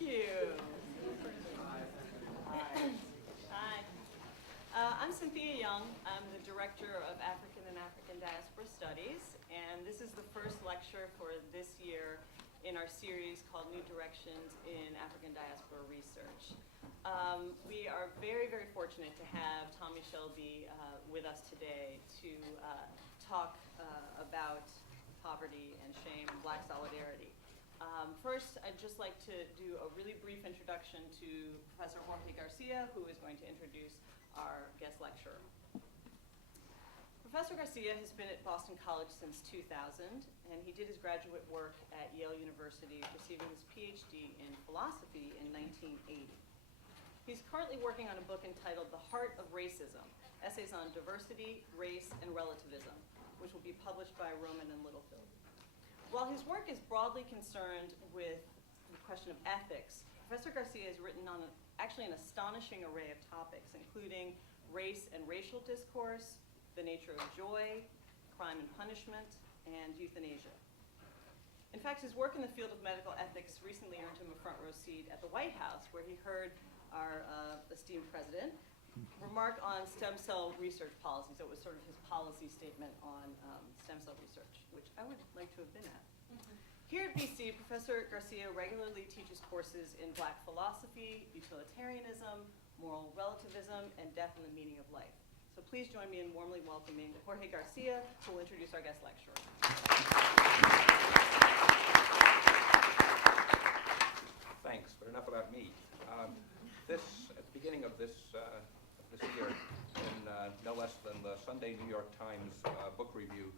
you. Hi. I'm Cynthia Young. I'm the Director of African and African Diaspora Studies, and this is the first lecture for this year in our series called New Directions in African Diaspora Research. We are very, very fortunate to have Tommie Shelby with us today to talk about poverty and shame and Black solidarity. First, I'd just like to do a really brief introduction to Professor Jorge Garcia, who is going to introduce our guest lecturer. Professor Garcia has been at Boston College since 2000, and he did his graduate work at Yale University, receiving his PhD in philosophy in 1980. He's currently working on a book entitled The Heart of Racism, Essays on Diversity, Race, and Relativism, which will be published by Rowman and Littlefield. While his work is broadly concerned with the question of ethics, Professor Garcia has written on actually an astonishing array of topics, including race and racial discourse, the nature of joy, crime and punishment, and euthanasia. In fact, his work in the field of medical ethics recently earned him a front row seat at the White House, where he heard our esteemed president remark on stem cell research policies. So it was sort of his policy statement on stem cell research, which I would like to have been at. Here at BC, Professor Garcia regularly teaches courses in Black philosophy, utilitarianism, moral relativism, and death and the meaning of life. So please join me in warmly welcoming Jorge Garcia, who will introduce our guest lecturer. Thanks, but enough about me. At the beginning of this year, in no less than the Sunday New York Times book review,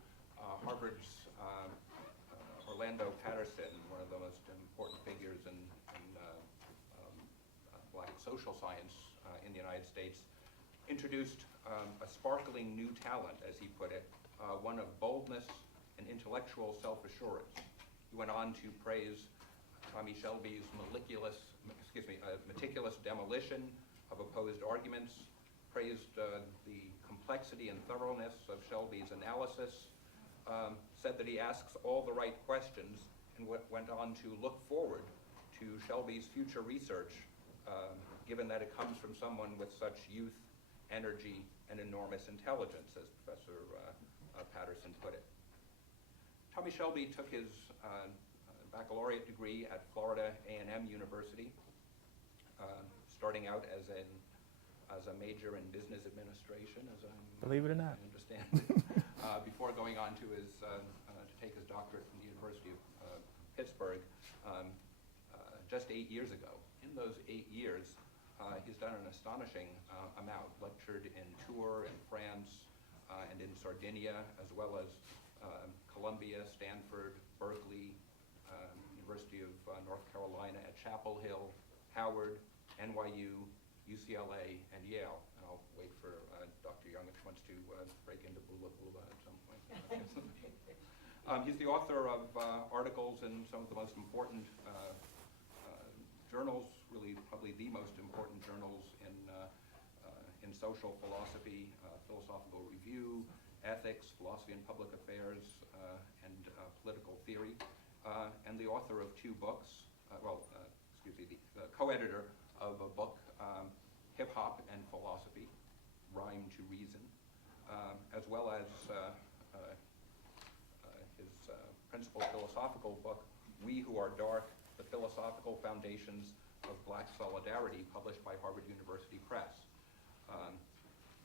Harvard's Orlando Patterson, one of the most important figures in Black social science in the United States, introduced a sparkling new talent, as he put it, one of boldness and intellectual self-assurance. He went on to praise Tommie Shelby's meticulous demolition of opposed arguments, praised the complexity and thoroughness of Shelby's analysis, said that he asks all the right questions, and went on to look forward to Shelby's future research, given that it comes from someone with such youth, energy, and enormous intelligence, as Professor Patterson put it. Tommie Shelby took his baccalaureate degree at Florida A&M University, starting out as a major in business administration, as Believe it or not. I understand, before going on to take his doctorate from the University of Pittsburgh just 8 years ago. In those 8 years, he's done an astonishing amount, lectured in Tours, in France, and in Sardinia, as well as Columbia, Stanford, Berkeley, University of North Carolina at Chapel Hill, Howard, NYU, UCLA, and Yale. And I'll wait for Dr. Young if he wants to break into Bula Bula at some point. He's the author of articles in some of the most important journals, really probably the most important journals in social philosophy, Philosophical Review, Ethics, Philosophy and Public Affairs, and Political Theory, and the author of 2 books, the co-editor of a book, Hip Hop and Philosophy, Rhyme to Reason, as well as his principal philosophical book, We Who Are Dark, The Philosophical Foundations of Black Solidarity, published by Harvard University Press.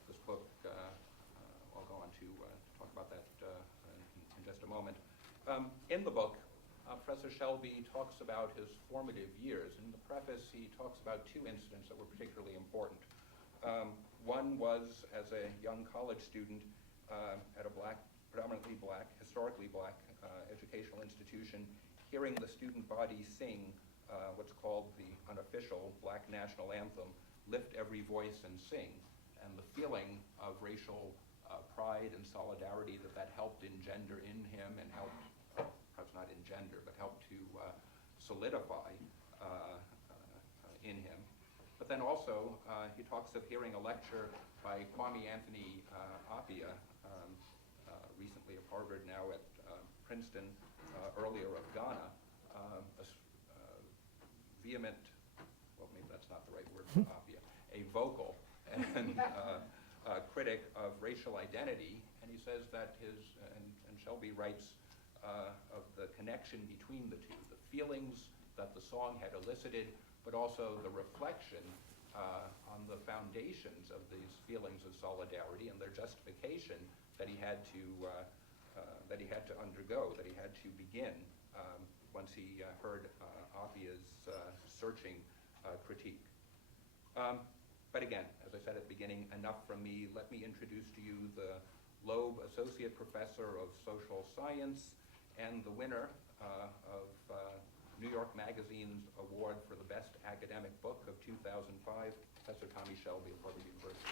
This book, I'll go on to talk about that in just a moment. In the book, Professor Shelby talks about his formative years. In the preface, he talks about 2 incidents that were particularly important. One was as a young college student at a predominantly black, historically black educational institution, hearing the student body sing what's called the unofficial Black national anthem, Lift Every Voice and Sing, and the feeling of racial pride and solidarity that helped engender in him, and helped, perhaps not engender, but helped to solidify in him. But then also, he talks of hearing a lecture by Kwame Anthony Appiah, recently of Harvard, now at Princeton, earlier of Ghana, vehement, well, maybe that's not the right word for Appia, a vocal and critic of racial identity, and he says that and Shelby writes of the connection between the two, the feelings that the song had elicited, but also the reflection on the foundations of these feelings of solidarity and their justification that he had to undergo, that he had to begin once he heard Appia's searching critique. But again, as I said at the beginning, enough from me. Let me introduce to you the Loeb Associate Professor of Social Science and the winner of New York Magazine's award for the best academic book of 2005, Professor Tommie Shelby of Harvard University.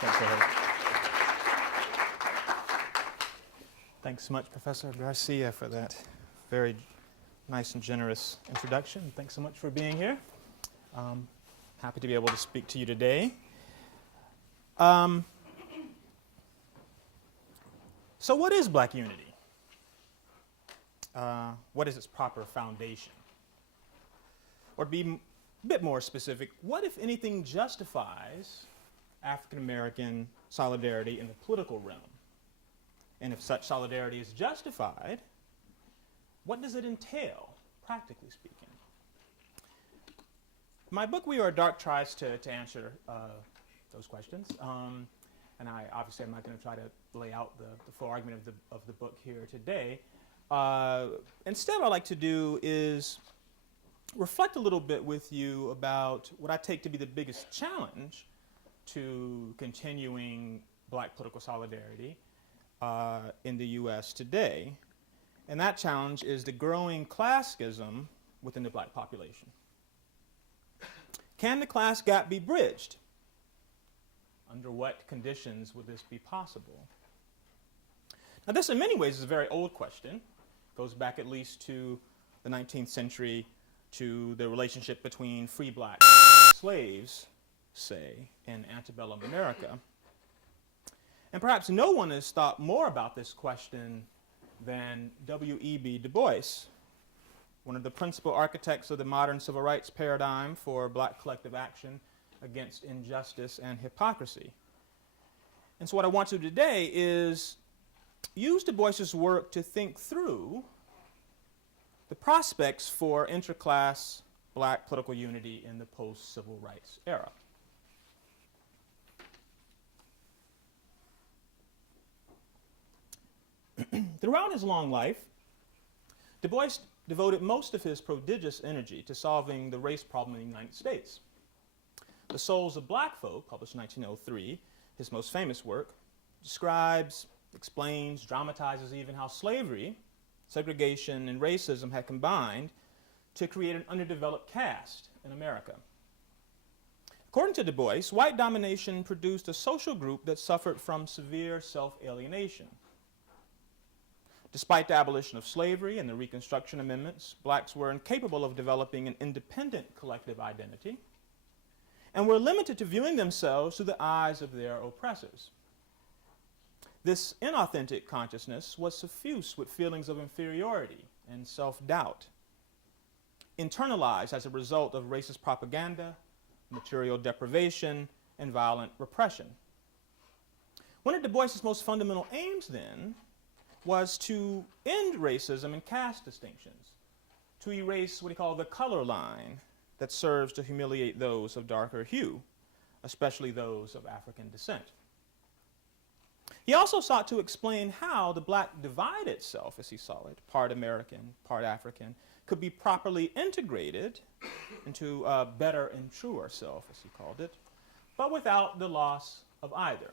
Thanks, Ed. Thanks so much, Professor Garcia, for that very nice and generous introduction. Thanks so much for being here. Happy to be able to speak to you today. So what is Black unity? What is its proper foundation? Or to be a bit more specific, what, if anything, justifies African American solidarity in the political realm? And if such solidarity is justified, what does it entail, practically speaking? My book, We Are Dark, tries to answer those questions. And obviously, I'm not going to try to lay out the full argument of the book here today. Instead, what I'd like to do is reflect a little bit with you about what I take to be the biggest challenge to continuing Black political solidarity in the U.S. today. And that challenge is the growing class schism within the Black population. Can the class gap be bridged? Under what conditions would this be possible? Now, this in many ways is a very old question. It goes back at least to the 19th century, to the relationship between free Black slaves, say, in antebellum America. And perhaps no one has thought more about this question than W.E.B. Du Bois, one of the principal architects of the modern civil rights paradigm for Black collective action against injustice and hypocrisy. And so what I want to do today is use Du Bois's work to think through the prospects for interclass Black political unity in the post-civil rights era. Throughout his long life, Du Bois devoted most of his prodigious energy to solving the race problem in the United States. The Souls of Black Folk, published in 1903, his most famous work, describes, explains, dramatizes even how slavery, segregation, and racism had combined to create an underdeveloped caste in America. According to Du Bois, white domination produced a social group that suffered from severe self-alienation. Despite the abolition of slavery and the Reconstruction Amendments, Blacks were incapable of developing an independent collective identity and were limited to viewing themselves through the eyes of their oppressors. This inauthentic consciousness was suffused with feelings of inferiority and self-doubt, internalized as a result of racist propaganda, material deprivation, and violent repression. One of Du Bois's most fundamental aims, then, was to end racism and caste distinctions, to erase what he called the color line that serves to humiliate those of darker hue, especially those of African descent. He also sought to explain how the Black divide itself, as he saw it, part American, part African, could be properly integrated into a better and truer self, as he called it, but without the loss of either.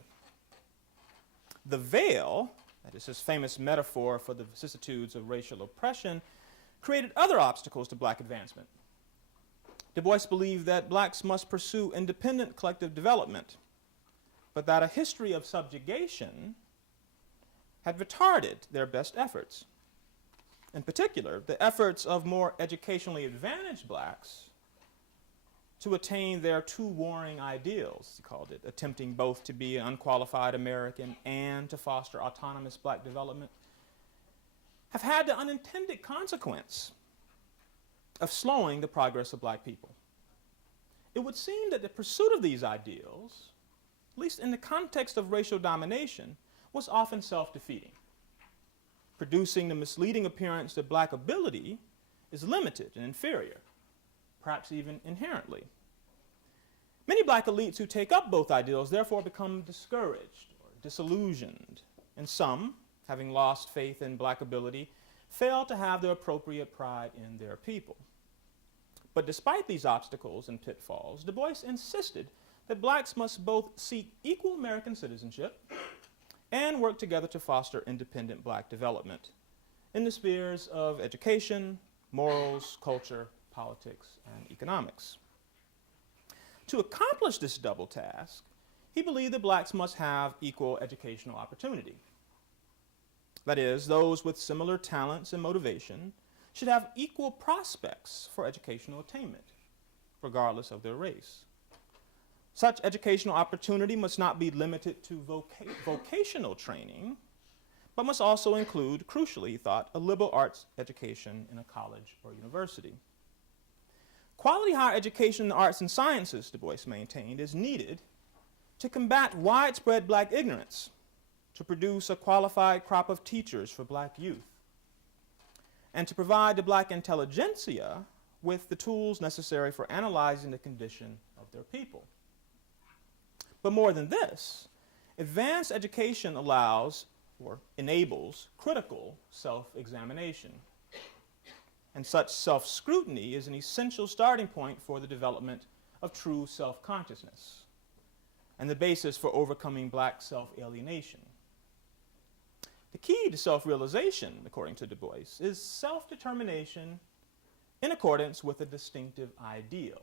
The veil, that is his famous metaphor for the vicissitudes of racial oppression, created other obstacles to Black advancement. Du Bois believed that Blacks must pursue independent collective development, but that a history of subjugation had retarded their best efforts. In particular, the efforts of more educationally advantaged Blacks to attain their two warring ideals, he called it, attempting both to be an unqualified American and to foster autonomous Black development. have had the unintended consequence of slowing the progress of black people. It would seem that the pursuit of these ideals, at least in the context of racial domination, was often self-defeating, producing the misleading appearance that black ability is limited and inferior, perhaps even inherently. Many black elites who take up both ideals therefore become discouraged or disillusioned, and some, having lost faith in black ability, fail to have the appropriate pride in their people. But despite these obstacles and pitfalls, Du Bois insisted that blacks must both seek equal American citizenship and work together to foster independent black development in the spheres of education, morals, culture, politics, and economics. To accomplish this double task, he believed that blacks must have equal educational opportunity. That is, those with similar talents and motivation should have equal prospects for educational attainment, regardless of their race. Such educational opportunity must not be limited to vocational training, but must also include, crucially, he thought, a liberal arts education in a college or university. Quality higher education in the arts and sciences, Du Bois maintained, is needed to combat widespread black ignorance, to produce a qualified crop of teachers for black youth, and to provide the black intelligentsia with the tools necessary for analyzing the condition of their people. But more than this, advanced education allows or enables critical self-examination. And such self-scrutiny is an essential starting point for the development of true self-consciousness and the basis for overcoming black self-alienation. The key to self-realization, according to Du Bois, is self-determination in accordance with a distinctive ideal.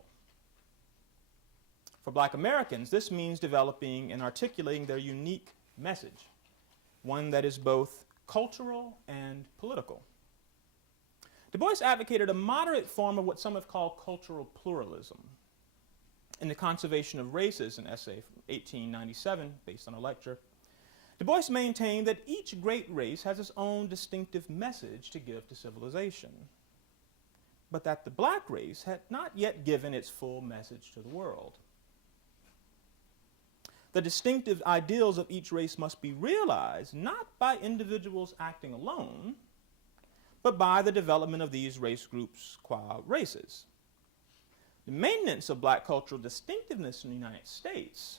For black Americans, this means developing and articulating their unique message, one that is both cultural and political. Du Bois advocated a moderate form of what some have called cultural pluralism. In The Conservation of Races, an essay from 1897 based on a lecture, Du Bois maintained that each great race has its own distinctive message to give to civilization, but that the black race had not yet given its full message to the world. The distinctive ideals of each race must be realized not by individuals acting alone, but by the development of these race groups qua races. The maintenance of black cultural distinctiveness in the United States,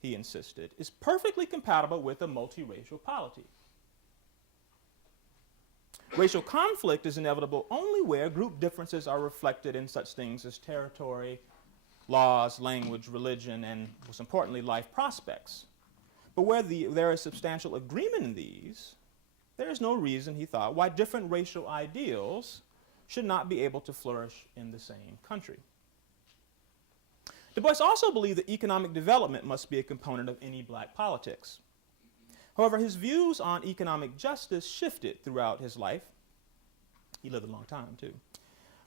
he insisted, is perfectly compatible with a multiracial polity. Racial conflict is inevitable only where group differences are reflected in such things as territory, laws, language, religion, and, most importantly, life prospects. But where there is substantial agreement in these, there is no reason, he thought, why different racial ideals should not be able to flourish in the same country. Du Bois also believed that economic development must be a component of any black politics. However, his views on economic justice shifted throughout his life. He lived a long time, too.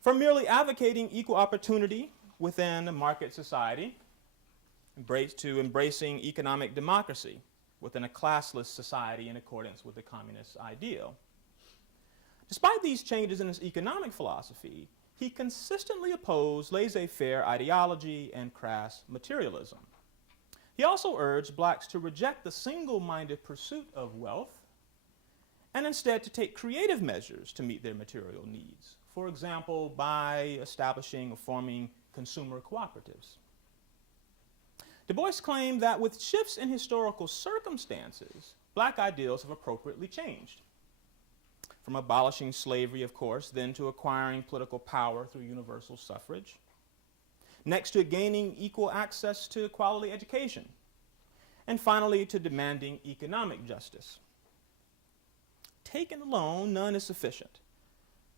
From merely advocating equal opportunity within a market society to embracing economic democracy within a classless society in accordance with the communist ideal. Despite these changes in his economic philosophy, he consistently opposed laissez-faire ideology and crass materialism. He also urged blacks to reject the single-minded pursuit of wealth and instead to take creative measures to meet their material needs, for example, by establishing or forming consumer cooperatives. Du Bois claimed that with shifts in historical circumstances, black ideals have appropriately changed. From abolishing slavery, of course, then to acquiring political power through universal suffrage. Next to gaining equal access to quality education. And finally, to demanding economic justice. Taken alone, none is sufficient.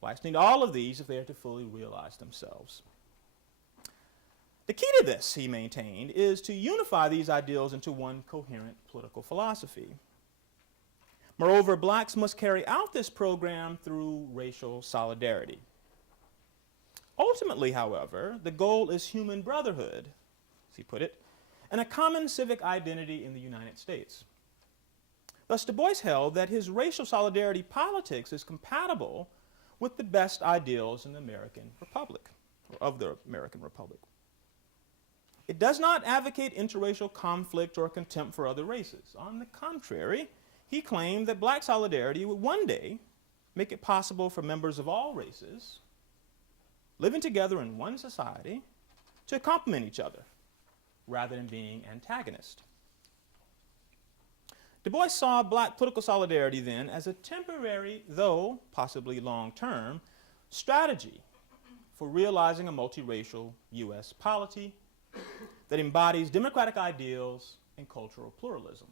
Blacks need all of these if they are to fully realize themselves. The key to this, he maintained, is to unify these ideals into one coherent political philosophy. Moreover, blacks must carry out this program through racial solidarity. Ultimately, however, the goal is human brotherhood, as he put it, and a common civic identity in the United States. Thus, Du Bois held that his racial solidarity politics is compatible with the best ideals in the American Republic, or of the American Republic. It does not advocate interracial conflict or contempt for other races. On the contrary, he claimed that black solidarity would one day make it possible for members of all races living together in one society to complement each other rather than being antagonists. Du Bois saw black political solidarity then as a temporary, though possibly long-term, strategy for realizing a multiracial U.S. polity that embodies democratic ideals and cultural pluralism.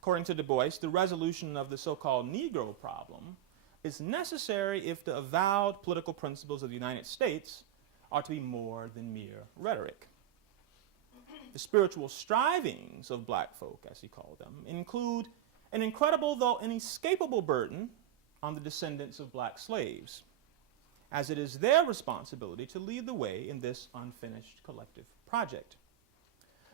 According to Du Bois, the resolution of the so-called Negro problem is necessary if the avowed political principles of the United States are to be more than mere rhetoric. The spiritual strivings of black folk, as he called them, include an incredible, though inescapable burden on the descendants of black slaves, as it is their responsibility to lead the way in this unfinished collective project.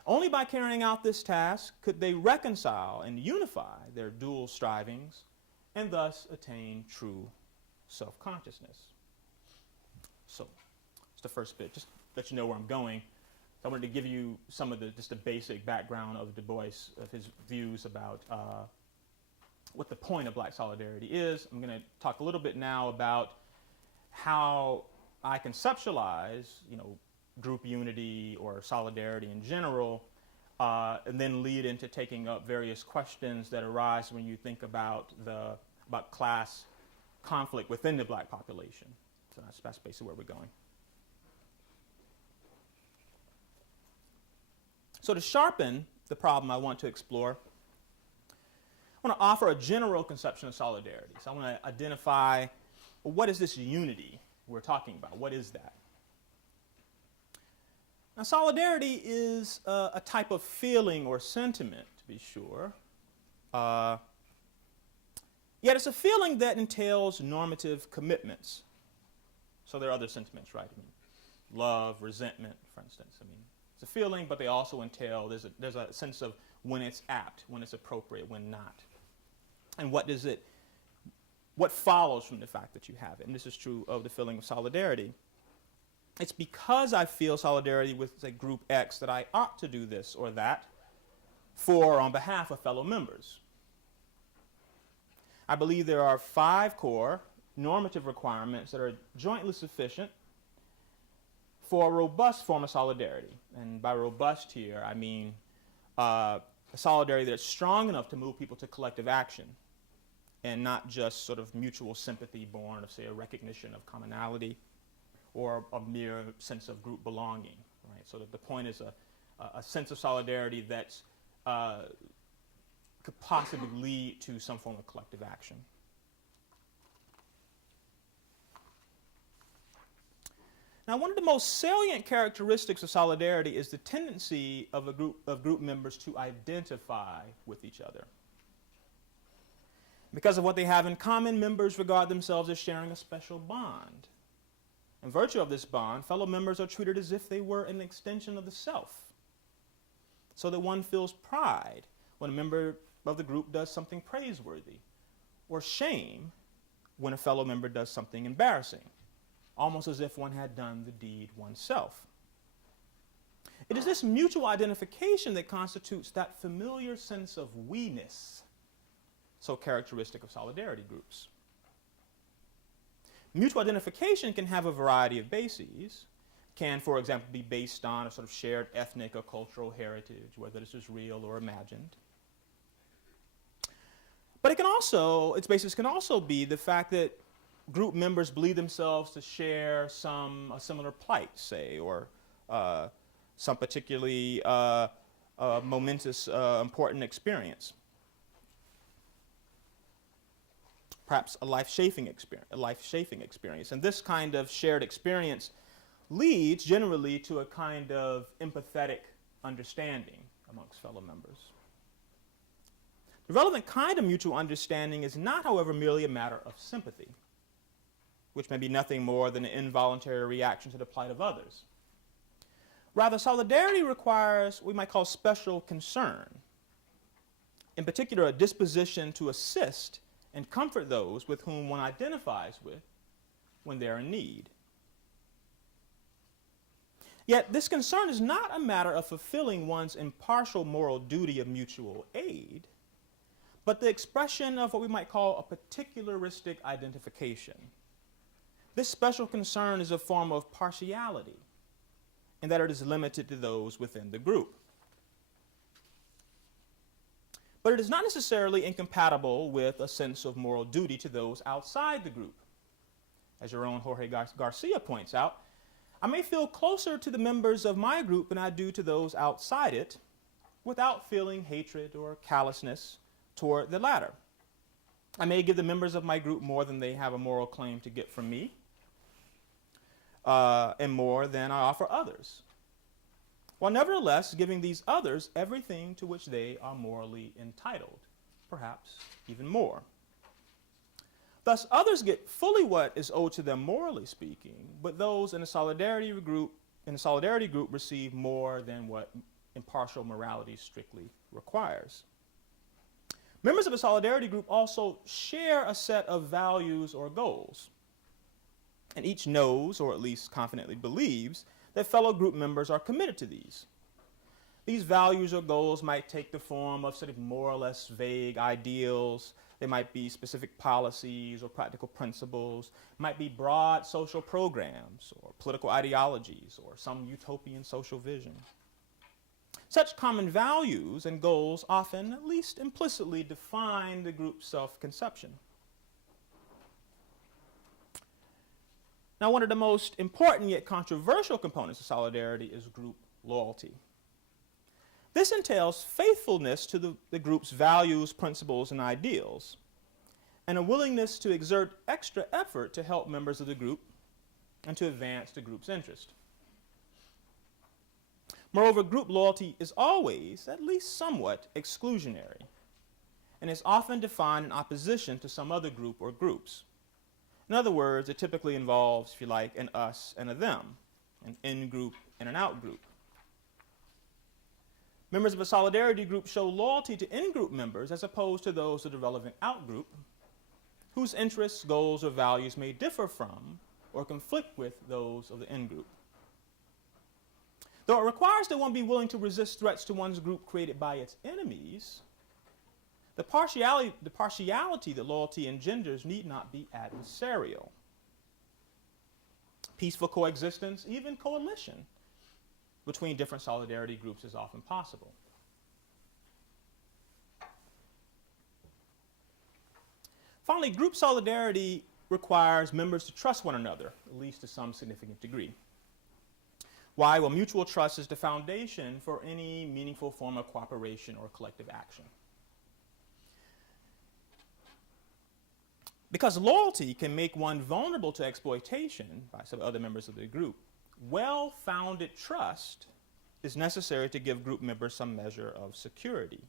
Only by carrying out this task could they reconcile and unify their dual strivings and thus attain true self-consciousness. So, it's the first bit, just to let you know where I'm going. I wanted to give you some of just the basic background of Du Bois, of his views about what the point of black solidarity is. I'm going to talk a little bit now about how I conceptualize, group unity or solidarity in general, and then lead into taking up various questions that arise when you think about class conflict within the black population. So that's basically where we're going. So to sharpen the problem I want to explore, I want to offer a general conception of solidarity. So I want to identify, what is this unity we're talking about? What is that? Now, solidarity is a type of feeling or sentiment, to be sure. Yet it's a feeling that entails normative commitments. So there are other sentiments, right? Love, resentment, for instance. It's a feeling, but they also entail, there's a sense of when it's apt, when it's appropriate, when not. And what follows from the fact that you have it. And this is true of the feeling of solidarity. It's because I feel solidarity with, say, Group X that I ought to do this or that for or on behalf of fellow members. I believe there are 5 core normative requirements that are jointly sufficient for a robust form of solidarity. And by robust here, I mean a solidarity that's strong enough to move people to collective action and not just sort of mutual sympathy born of, say, a recognition of commonality or a mere sense of group belonging, right? So that the point is a sense of solidarity that could possibly lead to some form of collective action. Now, one of the most salient characteristics of solidarity is the tendency of group members to identify with each other. Because of what they have in common, members regard themselves as sharing a special bond. In virtue of this bond, fellow members are treated as if they were an extension of the self, so that one feels pride when a member of the group does something praiseworthy, or shame when a fellow member does something embarrassing, almost as if one had done the deed oneself. It is this mutual identification that constitutes that familiar sense of we-ness, so characteristic of solidarity groups. Mutual identification can have a variety of bases. Can, for example, be based on a sort of shared ethnic or cultural heritage, whether this is real or imagined. But its basis can also be the fact that group members believe themselves to share a similar plight, say, or some particularly momentous, important experience. Perhaps a life-shaping experience. And this kind of shared experience leads generally to a kind of empathetic understanding amongst fellow members. The relevant kind of mutual understanding is not, however, merely a matter of sympathy, which may be nothing more than an involuntary reaction to the plight of others. Rather, solidarity requires what we might call special concern, in particular, a disposition to assist and comfort those with whom one identifies with when they're in need. Yet this concern is not a matter of fulfilling one's impartial moral duty of mutual aid, but the expression of what we might call a particularistic identification. This special concern is a form of partiality, in that it is limited to those within the group. But it is not necessarily incompatible with a sense of moral duty to those outside the group. As your own Jorge Garcia points out, I may feel closer to the members of my group than I do to those outside it, without feeling hatred or callousness toward the latter. I may give the members of my group more than they have a moral claim to get from me, and more than I offer others, while nevertheless giving these others everything to which they are morally entitled, perhaps even more. Thus, others get fully what is owed to them morally speaking, but those in a solidarity group receive more than what impartial morality strictly requires. Members of a solidarity group also share a set of values or goals, and each knows, or at least confidently believes, that fellow group members are committed to these. These values or goals might take the form of sort of more or less vague ideals. They might be specific policies or practical principles, might be broad social programs or political ideologies or some utopian social vision. Such common values and goals often, at least implicitly, define the group's self-conception. Now, one of the most important yet controversial components of solidarity is group loyalty. This entails faithfulness to the group's values, principles, and ideals, and a willingness to exert extra effort to help members of the group and to advance the group's interest. Moreover, group loyalty is always, at least somewhat, exclusionary, and is often defined in opposition to some other group or groups. In other words, it typically involves, if you like, an us and a them, an in-group and an out-group. Members of a solidarity group show loyalty to in-group members as opposed to those of the relevant out-group, whose interests, goals, or values may differ from or conflict with those of the in-group. Though it requires that one be willing to resist threats to one's group created by its enemies, the partiality that loyalty engenders need not be adversarial. Peaceful coexistence, even coalition, between different solidarity groups is often possible. Finally, group solidarity requires members to trust one another, at least to some significant degree. Why? Well, mutual trust is the foundation for any meaningful form of cooperation or collective action. Because loyalty can make one vulnerable to exploitation by some other members of the group, well-founded trust is necessary to give group members some measure of security.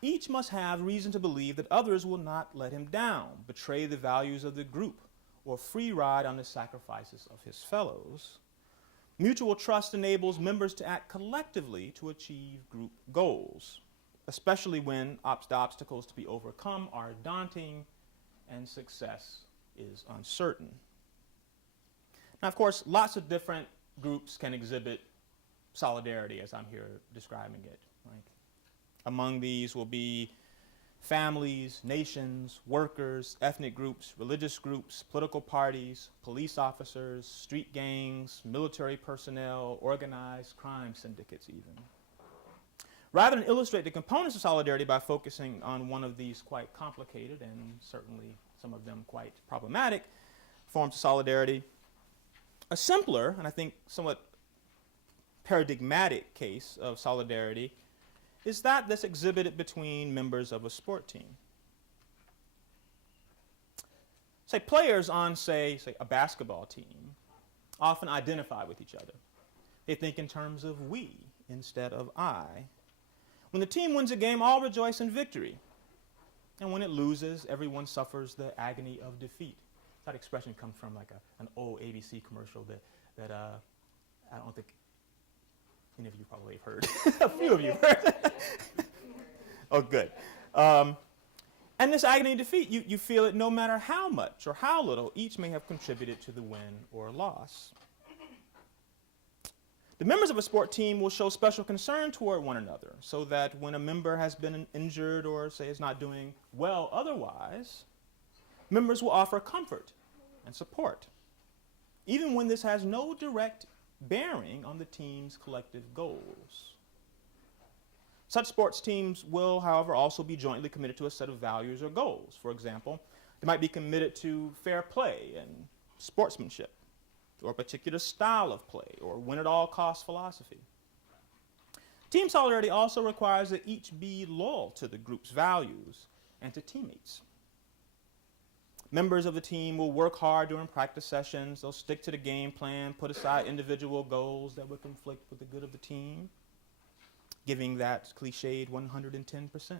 Each must have reason to believe that others will not let him down, betray the values of the group, or free ride on the sacrifices of his fellows. Mutual trust enables members to act collectively to achieve group goals, especially when the obstacles to be overcome are daunting and success is uncertain. Now, of course, lots of different groups can exhibit solidarity as I'm here describing it. Right? Among these will be families, nations, workers, ethnic groups, religious groups, political parties, police officers, street gangs, military personnel, organized crime syndicates even. Rather than illustrate the components of solidarity by focusing on one of these quite complicated and certainly some of them quite problematic forms of solidarity, a simpler and I think somewhat paradigmatic case of solidarity is that that's exhibited between members of a sport team. Say players on, say a basketball team often identify with each other. They think in terms of we instead of I. When the team wins a game, all rejoice in victory. And when it loses, everyone suffers the agony of defeat. That expression comes from like an old ABC commercial that I don't think any of you probably have heard. A few of you have heard. Oh, good. And this agony of defeat, you feel it no matter how much or how little each may have contributed to the win or loss. The members of a sport team will show special concern toward one another so that when a member has been injured or, say, is not doing well otherwise, members will offer comfort and support, even when this has no direct bearing on the team's collective goals. Such sports teams will, however, also be jointly committed to a set of values or goals. For example, they might be committed to fair play and sportsmanship, or a particular style of play, or win-at-all-cost philosophy. Team solidarity also requires that each be loyal to the group's values and to teammates. Members of the team will work hard during practice sessions. They'll stick to the game plan, put aside individual goals that would conflict with the good of the team, giving that cliched 110%.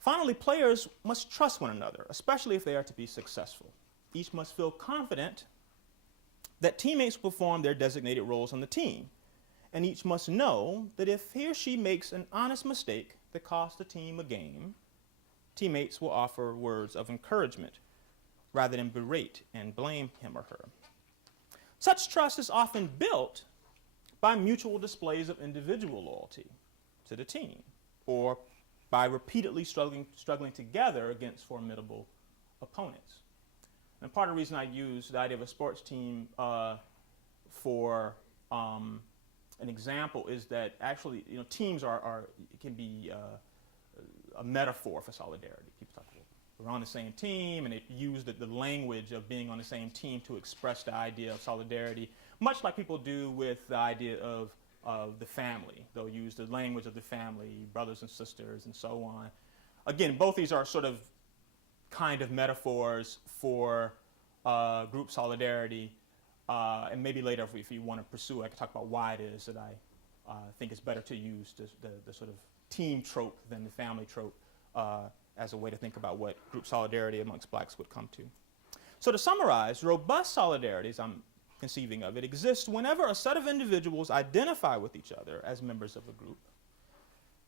Finally, players must trust one another, especially if they are to be successful. Each must feel confident that teammates will perform their designated roles on the team, and each must know that if he or she makes an honest mistake that costs the team a game, teammates will offer words of encouragement rather than berate and blame him or her. Such trust is often built by mutual displays of individual loyalty to the team, or by repeatedly struggling together against formidable opponents. And part of the reason I use the idea of a sports team for an example is that actually, teams can be a metaphor for solidarity. People talk about we're on the same team, and they use the language of being on the same team to express the idea of solidarity, much like people do with the idea of the family. They'll use the language of the family, brothers and sisters, and so on. Again, both these are sort of kind of metaphors for group solidarity, and maybe later if you want to pursue, I can talk about why it is that I think it's better to use the sort of team trope than the family trope as a way to think about what group solidarity amongst blacks would come to. So to summarize, robust solidarity, as I'm conceiving of it, exists whenever a set of individuals identify with each other as members of a group,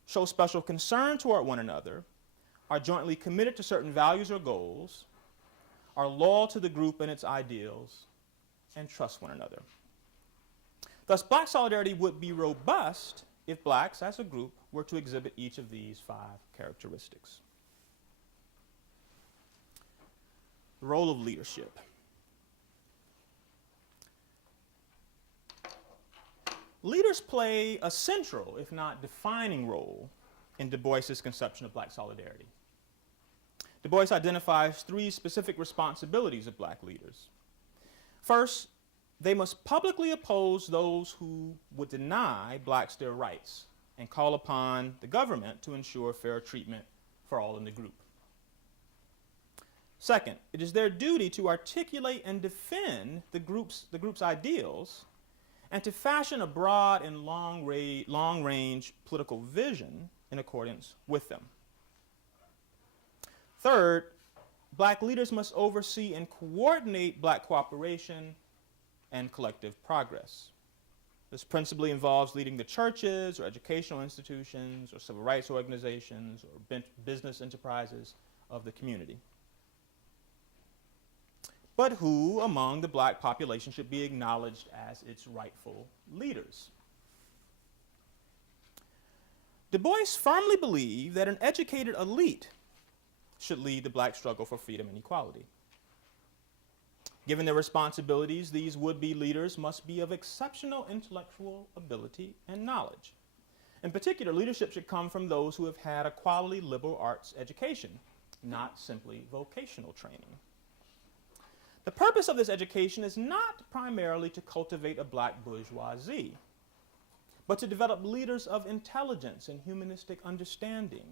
show special concern toward one another, are jointly committed to certain values or goals, are loyal to the group and its ideals, and trust one another. Thus, black solidarity would be robust if blacks as a group were to exhibit each of these 5 characteristics. The role of leadership. Leaders play a central, if not defining, role in Du Bois's conception of black solidarity. Du Bois identifies 3 specific responsibilities of black leaders. First, they must publicly oppose those who would deny blacks their rights and call upon the government to ensure fair treatment for all in the group. Second, it is their duty to articulate and defend the group's ideals and to fashion a broad and long-range political vision in accordance with them. Third, black leaders must oversee and coordinate black cooperation and collective progress. This principally involves leading the churches or educational institutions or civil rights organizations or business enterprises of the community. But who among the black population should be acknowledged as its rightful leaders? Du Bois firmly believed that an educated elite should lead the black struggle for freedom and equality. Given their responsibilities, these would-be leaders must be of exceptional intellectual ability and knowledge. In particular, leadership should come from those who have had a quality liberal arts education, not simply vocational training. The purpose of this education is not primarily to cultivate a black bourgeoisie, but to develop leaders of intelligence and humanistic understanding,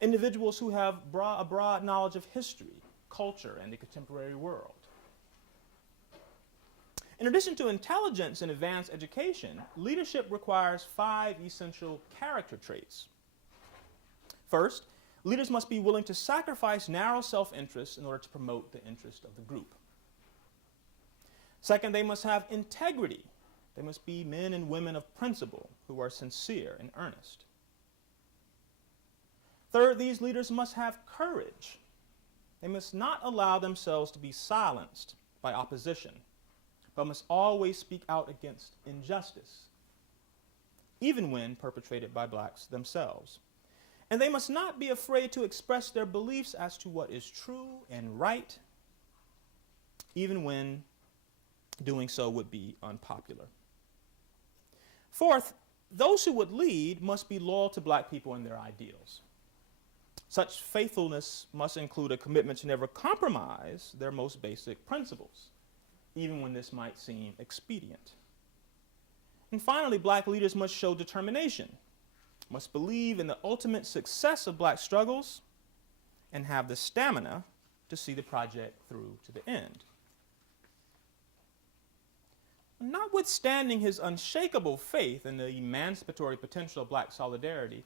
individuals who have a broad knowledge of history, culture, and the contemporary world. In addition to intelligence and advanced education, leadership requires 5 essential character traits. First, leaders must be willing to sacrifice narrow self-interest in order to promote the interest of the group. Second, they must have integrity. They must be men and women of principle who are sincere and earnest. Third, these leaders must have courage. They must not allow themselves to be silenced by opposition, but must always speak out against injustice, even when perpetrated by blacks themselves. And they must not be afraid to express their beliefs as to what is true and right, even when doing so would be unpopular. Fourth, those who would lead must be loyal to black people and their ideals. Such faithfulness must include a commitment to never compromise their most basic principles, even when this might seem expedient. And finally, black leaders must show determination, must believe in the ultimate success of black struggles, and have the stamina to see the project through to the end. Notwithstanding his unshakable faith in the emancipatory potential of black solidarity,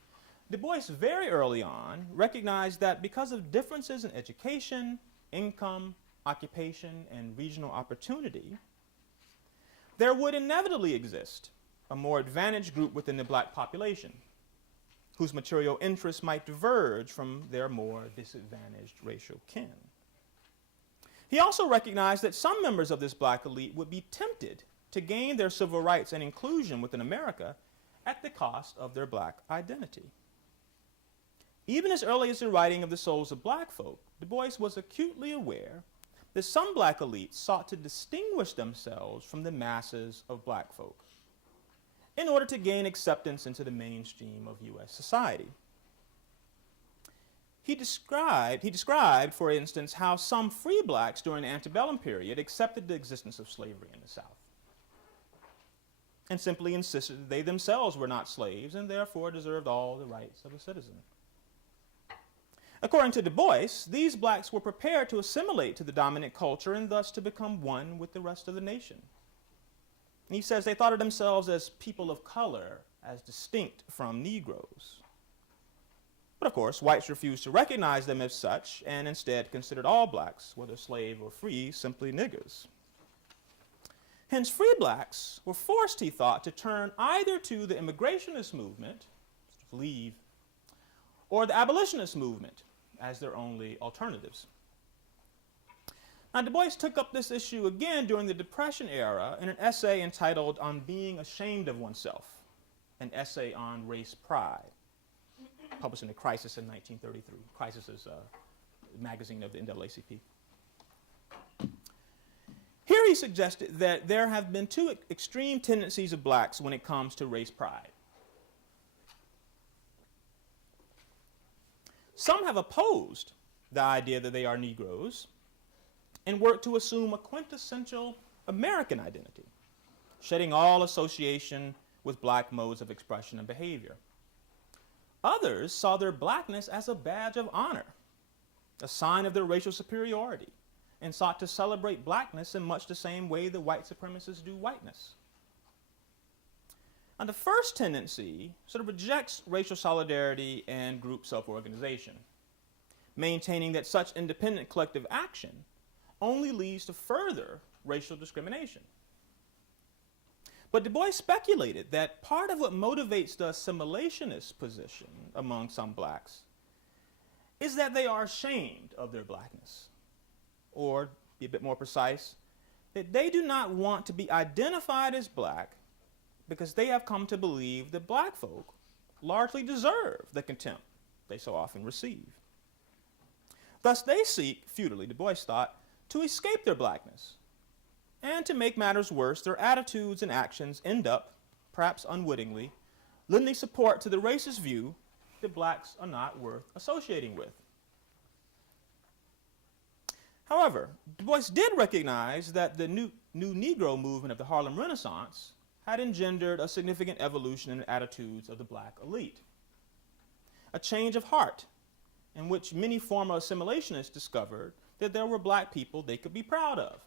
Du Bois very early on recognized that because of differences in education, income, occupation, and regional opportunity, there would inevitably exist a more advantaged group within the black population whose material interests might diverge from their more disadvantaged racial kin. He also recognized that some members of this black elite would be tempted to gain their civil rights and inclusion within America at the cost of their black identity. Even as early as the writing of The Souls of Black Folk, Du Bois was acutely aware that some black elites sought to distinguish themselves from the masses of black folk in order to gain acceptance into the mainstream of U.S. society. He described, for instance, how some free blacks during the antebellum period accepted the existence of slavery in the South and simply insisted that they themselves were not slaves and therefore deserved all the rights of a citizen. According to Du Bois, these blacks were prepared to assimilate to the dominant culture and thus to become one with the rest of the nation. And he says they thought of themselves as people of color, as distinct from Negroes. But of course, whites refused to recognize them as such and instead considered all blacks, whether slave or free, simply niggers. Hence, free blacks were forced, he thought, to turn either to the immigrationist movement, leave, or the abolitionist movement as their only alternatives. Now, Du Bois took up this issue again during the Depression era in an essay entitled On Being Ashamed of Oneself, an essay on race pride, published in The Crisis in 1933. Crisis is a magazine of the NAACP. Here he suggested that there have been two extreme tendencies of blacks when it comes to race pride. Some have opposed the idea that they are Negroes and worked to assume a quintessential American identity, shedding all association with black modes of expression and behavior. Others saw their blackness as a badge of honor, a sign of their racial superiority, and sought to celebrate blackness in much the same way the white supremacists do whiteness. And the first tendency sort of rejects racial solidarity and group self-organization, maintaining that such independent collective action only leads to further racial discrimination. But Du Bois speculated that part of what motivates the assimilationist position among some blacks is that they are ashamed of their blackness, or, to be a bit more precise, that they do not want to be identified as black because they have come to believe that black folk largely deserve the contempt they so often receive. Thus, they seek, futilely, Du Bois thought, to escape their blackness. And to make matters worse, their attitudes and actions end up, perhaps unwittingly, lending support to the racist view that blacks are not worth associating with. However, Du Bois did recognize that the new Negro movement of the Harlem Renaissance had engendered a significant evolution in the attitudes of the black elite. A change of heart in which many former assimilationists discovered that there were black people they could be proud of.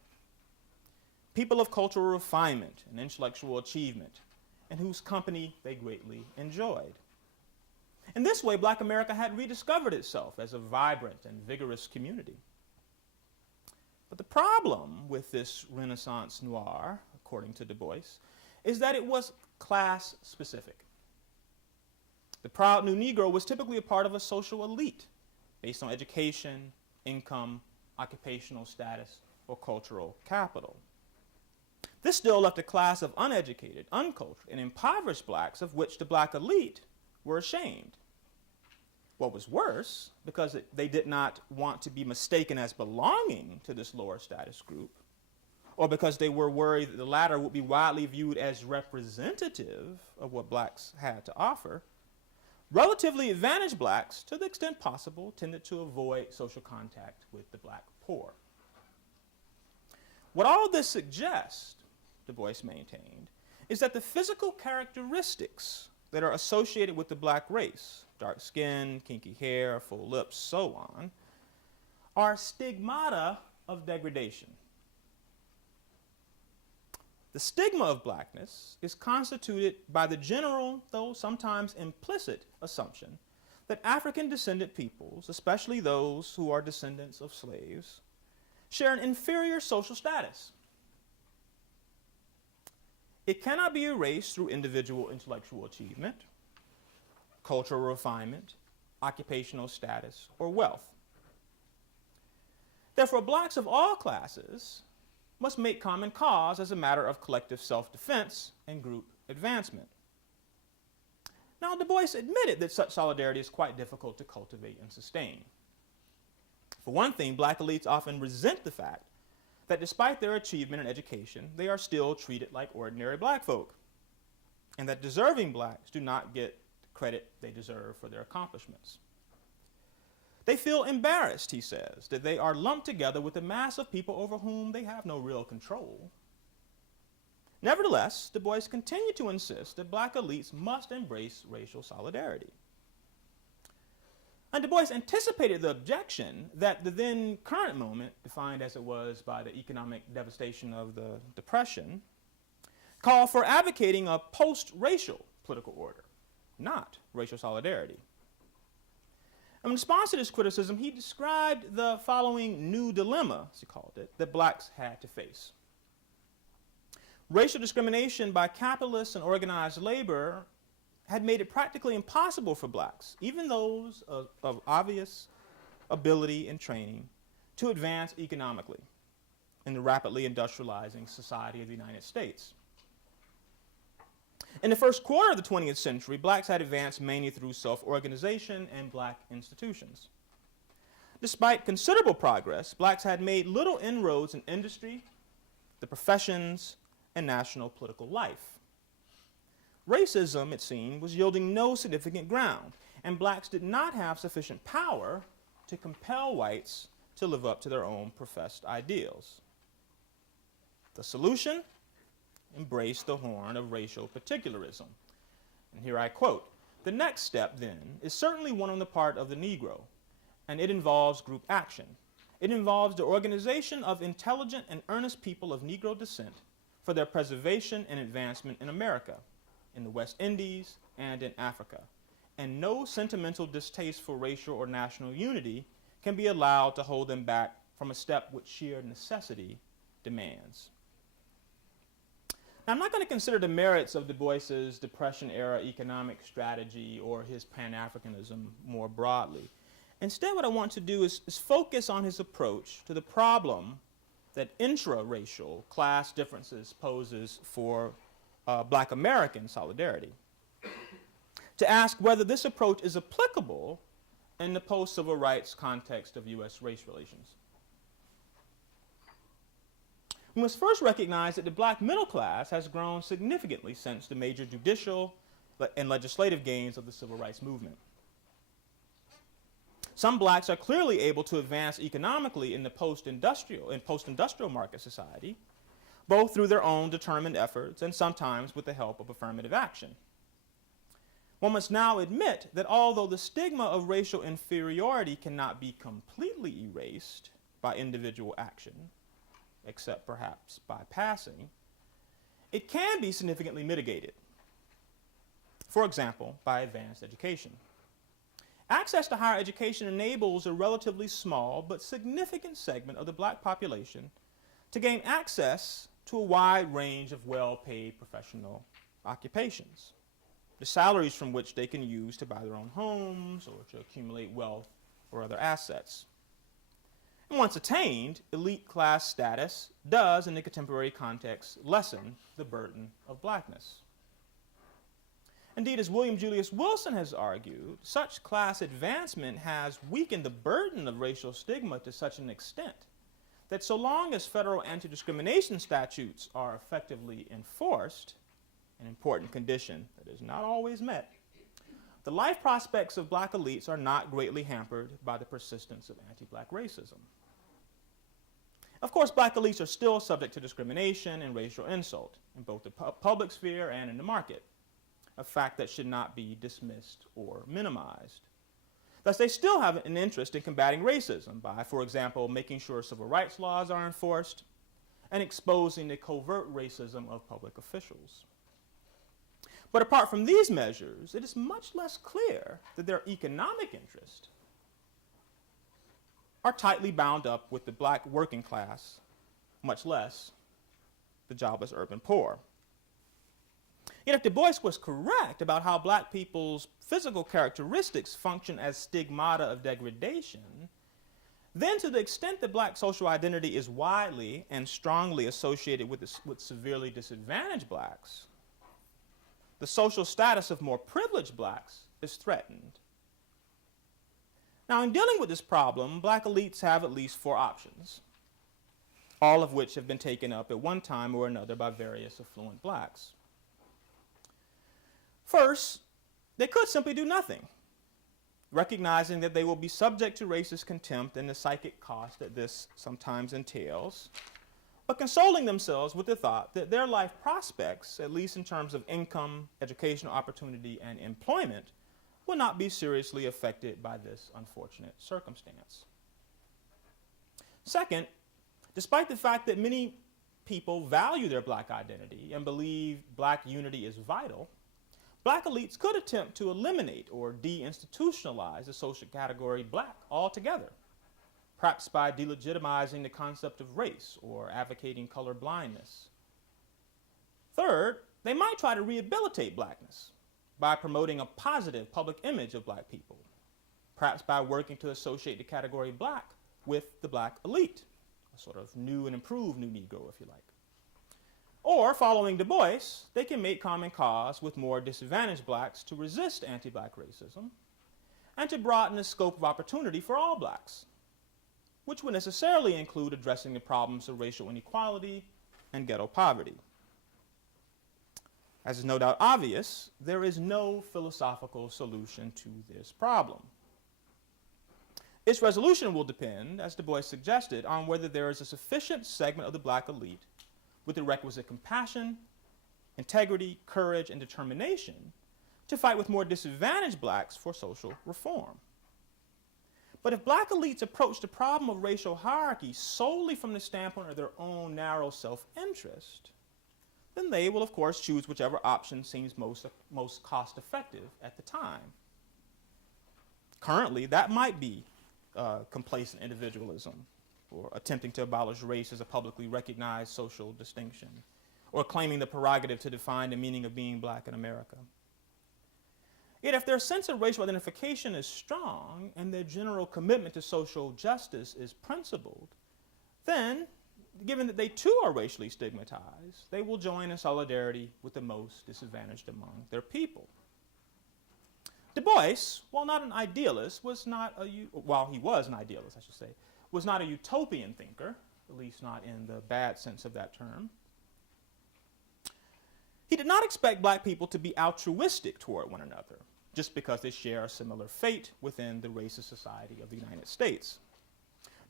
People of cultural refinement and intellectual achievement, and whose company they greatly enjoyed. In this way, black America had rediscovered itself as a vibrant and vigorous community. But the problem with this Renaissance noir, according to Du Bois, is that it was class-specific. The proud new Negro was typically a part of a social elite based on education, income, occupational status, or cultural capital. This still left a class of uneducated, uncultured, and impoverished blacks of which the black elite were ashamed. What was worse, because they did not want to be mistaken as belonging to this lower status group, or because they were worried that the latter would be widely viewed as representative of what blacks had to offer, relatively advantaged blacks, to the extent possible, tended to avoid social contact with the black poor. What all this suggests, Du Bois maintained, is that the physical characteristics that are associated with the black race, dark skin, kinky hair, full lips, so on, are stigmata of degradation. The stigma of blackness is constituted by the general, though sometimes implicit, assumption that African-descended peoples, especially those who are descendants of slaves, share an inferior social status. It cannot be erased through individual intellectual achievement, cultural refinement, occupational status, or wealth. Therefore, blacks of all classes must make common cause as a matter of collective self-defense and group advancement. Now, Du Bois admitted that such solidarity is quite difficult to cultivate and sustain. For one thing, black elites often resent the fact that despite their achievement and education, they are still treated like ordinary black folk, and that deserving blacks do not get the credit they deserve for their accomplishments. They feel embarrassed, he says, that they are lumped together with a mass of people over whom they have no real control. Nevertheless, Du Bois continued to insist that black elites must embrace racial solidarity. And Du Bois anticipated the objection that the then current moment, defined as it was by the economic devastation of the Depression, called for advocating a post-racial political order, not racial solidarity. In response to this criticism, he described the following new dilemma, as he called it, that blacks had to face. Racial discrimination by capitalists and organized labor had made it practically impossible for blacks, even those of obvious ability and training, to advance economically in the rapidly industrializing society of the United States. In the first quarter of the 20th century, blacks had advanced mainly through self-organization and black institutions. Despite considerable progress, blacks had made little inroads in industry, the professions, and national political life. Racism, it seemed, was yielding no significant ground, and blacks did not have sufficient power to compel whites to live up to their own professed ideals. The solution? Embrace the horn of racial particularism. And here I quote, "The next step, then, is certainly one on the part of the Negro, and it involves group action. It involves the organization of intelligent and earnest people of Negro descent for their preservation and advancement in America, in the West Indies, and in Africa. And no sentimental distaste for racial or national unity can be allowed to hold them back from a step which sheer necessity demands." Now, I'm not going to consider the merits of Du Bois's Depression-era economic strategy or his Pan-Africanism more broadly. Instead, what I want to do is focus on his approach to the problem that intra-racial class differences poses for Black American solidarity, to ask whether this approach is applicable in the post-civil rights context of U.S. race relations. We must first recognize that the black middle class has grown significantly since the major judicial and legislative gains of the civil rights movement. Some blacks are clearly able to advance economically in the post-industrial market society, both through their own determined efforts and sometimes with the help of affirmative action. One must now admit that although the stigma of racial inferiority cannot be completely erased by individual action, except perhaps by passing, it can be significantly mitigated. For example, by advanced education. Access to higher education enables a relatively small but significant segment of the black population to gain access to a wide range of well-paid professional occupations. the salaries from which they can use to buy their own homes or to accumulate wealth or other assets. And once attained, elite class status does, in the contemporary context, lessen the burden of blackness. Indeed, as William Julius Wilson has argued, such class advancement has weakened the burden of racial stigma to such an extent that so long as federal anti-discrimination statutes are effectively enforced, an important condition that is not always met, the life prospects of black elites are not greatly hampered by the persistence of anti-black racism. Of course, black elites are still subject to discrimination and racial insult in both the public sphere and in the market, a fact that should not be dismissed or minimized. Thus, they still have an interest in combating racism by, for example, making sure civil rights laws are enforced and exposing the covert racism of public officials. But apart from these measures, it is much less clear that their economic interests are tightly bound up with the black working class, much less the jobless urban poor. Yet if Du Bois was correct about how black people's physical characteristics function as stigmata of degradation, then to the extent that black social identity is widely and strongly associated with severely disadvantaged blacks, the social status of more privileged blacks is threatened. Now, in dealing with this problem, black elites have at least 4 options, all of which have been taken up at one time or another by various affluent blacks. First, they could simply do nothing, recognizing that they will be subject to racist contempt and the psychic cost that this sometimes entails, but consoling themselves with the thought that their life prospects, at least in terms of income, educational opportunity, and employment, will not be seriously affected by this unfortunate circumstance. Second, despite the fact that many people value their black identity and believe black unity is vital, black elites could attempt to eliminate or deinstitutionalize the social category black altogether, perhaps by delegitimizing the concept of race or advocating color blindness. Third, they might try to rehabilitate blackness by promoting a positive public image of black people, perhaps by working to associate the category black with the black elite, a sort of new and improved new Negro, if you like. Or, following Du Bois, they can make common cause with more disadvantaged blacks to resist anti-black racism and to broaden the scope of opportunity for all blacks, which would necessarily include addressing the problems of racial inequality and ghetto poverty. As is no doubt obvious, there is no philosophical solution to this problem. Its resolution will depend, as Du Bois suggested, on whether there is a sufficient segment of the black elite with the requisite compassion, integrity, courage, and determination to fight with more disadvantaged blacks for social reform. But if black elites approach the problem of racial hierarchy solely from the standpoint of their own narrow self-interest, then they will, of course, choose whichever option seems most cost-effective at the time. Currently, that might be complacent individualism, or attempting to abolish race as a publicly recognized social distinction, or claiming the prerogative to define the meaning of being black in America. Yet if their sense of racial identification is strong and their general commitment to social justice is principled, then, given that they too are racially stigmatized, they will join in solidarity with the most disadvantaged among their people. Du Bois, while not an idealist, was not a utopian thinker, at least not in the bad sense of that term. He did not expect black people to be altruistic toward one another, just because they share a similar fate within the racist society of the United States.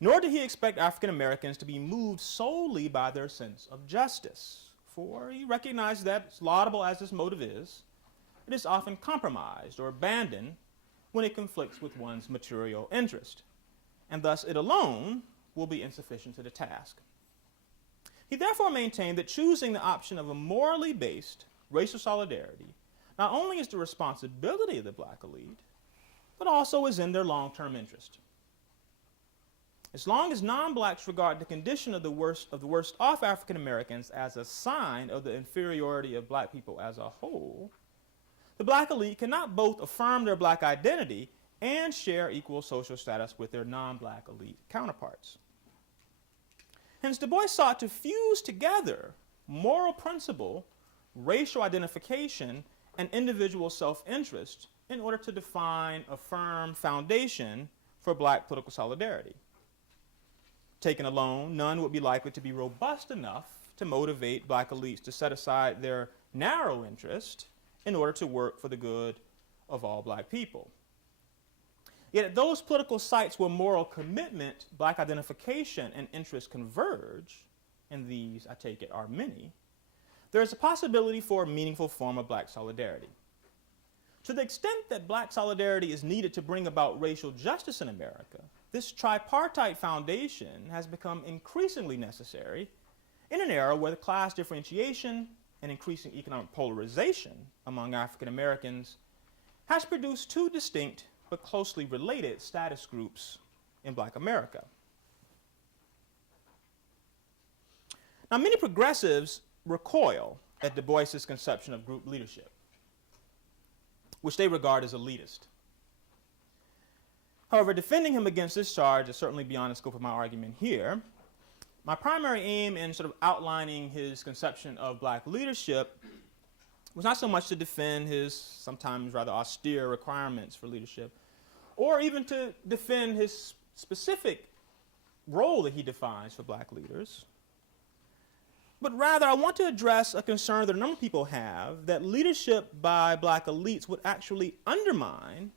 Nor did he expect African Americans to be moved solely by their sense of justice, for he recognized that, as laudable as this motive is, it is often compromised or abandoned when it conflicts with one's material interest, and thus it alone will be insufficient to the task. He therefore maintained that choosing the option of a morally based racial solidarity not only is the responsibility of the black elite, but also is in their long-term interest. As long as non-blacks regard the condition of the worst off African Americans as a sign of the inferiority of black people as a whole, the black elite cannot both affirm their black identity and share equal social status with their non-black elite counterparts. Hence, Du Bois sought to fuse together moral principle, racial identification, and individual self-interest in order to define a firm foundation for black political solidarity. Taken alone, none would be likely to be robust enough to motivate black elites to set aside their narrow interest in order to work for the good of all black people. Yet at those political sites where moral commitment, black identification, and interest converge, and these, I take it, are many, there is a possibility for a meaningful form of black solidarity. To the extent that black solidarity is needed to bring about racial justice in America, this tripartite foundation has become increasingly necessary in an era where the class differentiation and increasing economic polarization among African Americans has produced two distinct but closely related status groups in black America. Now, many progressives recoil at Du Bois's conception of group leadership, which they regard as elitist. However, defending him against this charge is certainly beyond the scope of my argument here. My primary aim in sort of outlining his conception of black leadership was not so much to defend his sometimes rather austere requirements for leadership, or even to defend his specific role that he defines for black leaders, but rather I want to address a concern that a number of people have that leadership by black elites would actually undermine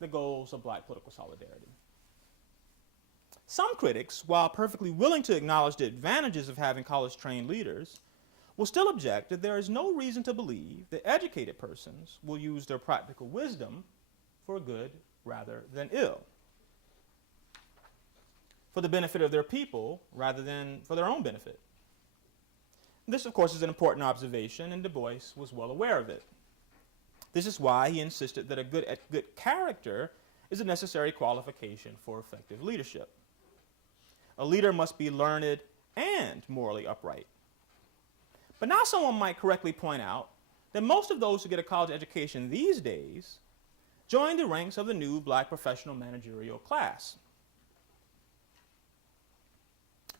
the goals of black political solidarity. Some critics, while perfectly willing to acknowledge the advantages of having college-trained leaders, will still object that there is no reason to believe that educated persons will use their practical wisdom for good rather than ill, for the benefit of their people rather than for their own benefit. This, of course, is an important observation, and Du Bois was well aware of it. This is why he insisted that a good character is a necessary qualification for effective leadership. A leader must be learned and morally upright. But now someone might correctly point out that most of those who get a college education these days join the ranks of the new black professional managerial class.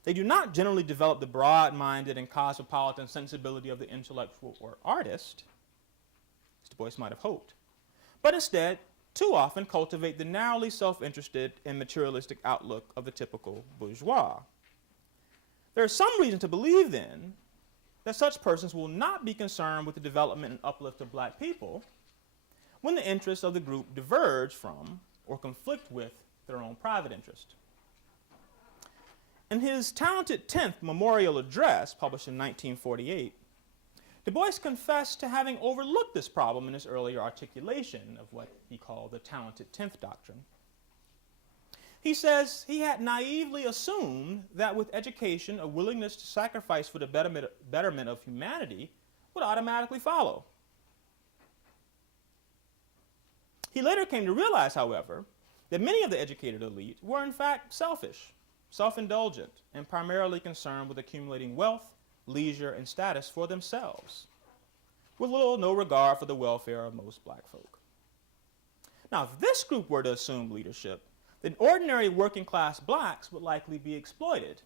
They do not generally develop the broad-minded and cosmopolitan sensibility of the intellectual or artist, as Du Bois might have hoped, but instead, too often cultivate the narrowly self-interested and materialistic outlook of the typical bourgeois. There is some reason to believe, then, that such persons will not be concerned with the development and uplift of black people when the interests of the group diverge from or conflict with their own private interest. In his talented 10th memorial address, published in 1948, Du Bois confessed to having overlooked this problem in his earlier articulation of what he called the talented 10th doctrine. He says he had naively assumed that with education, a willingness to sacrifice for the betterment of humanity would automatically follow. He later came to realize, however, that many of the educated elite were in fact selfish, self-indulgent, and primarily concerned with accumulating wealth, leisure, and status for themselves, with little or no regard for the welfare of most black folk. Now, if this group were to assume leadership, then ordinary working class blacks would likely be exploited,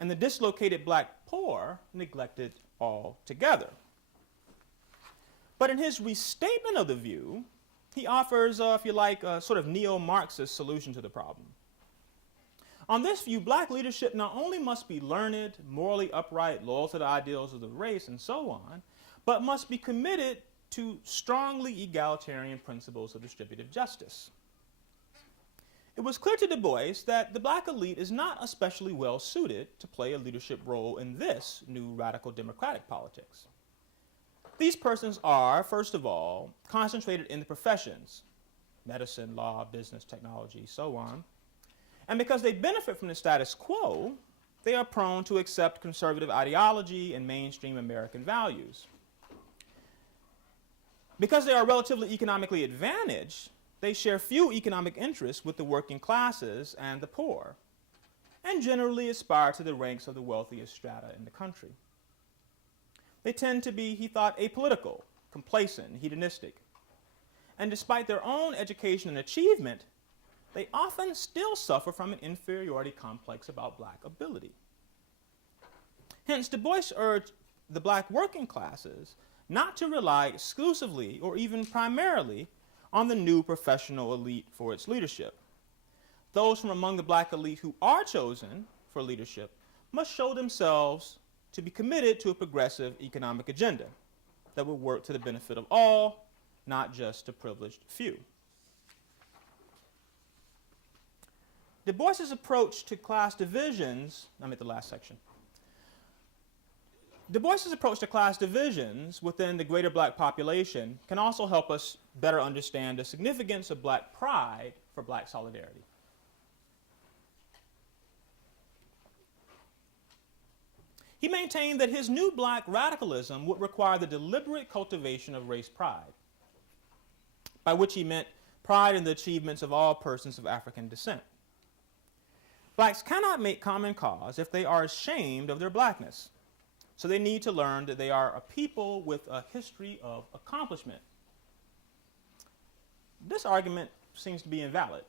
and the dislocated black poor neglected altogether. But in his restatement of the view, he offers, if you like, a sort of neo-Marxist solution to the problem. On this view, black leadership not only must be learned, morally upright, loyal to the ideals of the race, and so on, but must be committed to strongly egalitarian principles of distributive justice. It was clear to Du Bois that the black elite is not especially well suited to play a leadership role in this new radical democratic politics. These persons are, first of all, concentrated in the professions, medicine, law, business, technology, so on. And because they benefit from the status quo, they are prone to accept conservative ideology and mainstream American values. Because they are relatively economically advantaged, they share few economic interests with the working classes and the poor, and generally aspire to the ranks of the wealthiest strata in the country. They tend to be, he thought, apolitical, complacent, and hedonistic. And despite their own education and achievement, they often still suffer from an inferiority complex about black ability. Hence, Du Bois urged the black working classes not to rely exclusively or even primarily on the new professional elite for its leadership. Those from among the black elite who are chosen for leadership must show themselves to be committed to a progressive economic agenda that will work to the benefit of all, not just a privileged few. Du Bois's approach to class divisions, I'm at the last section. Du Bois's approach to class divisions within the greater black population can also help us better understand the significance of black pride for black solidarity. He maintained that his new black radicalism would require the deliberate cultivation of race pride, by which he meant pride in the achievements of all persons of African descent. Blacks cannot make common cause if they are ashamed of their blackness, so they need to learn that they are a people with a history of accomplishment. This argument seems to be invalid.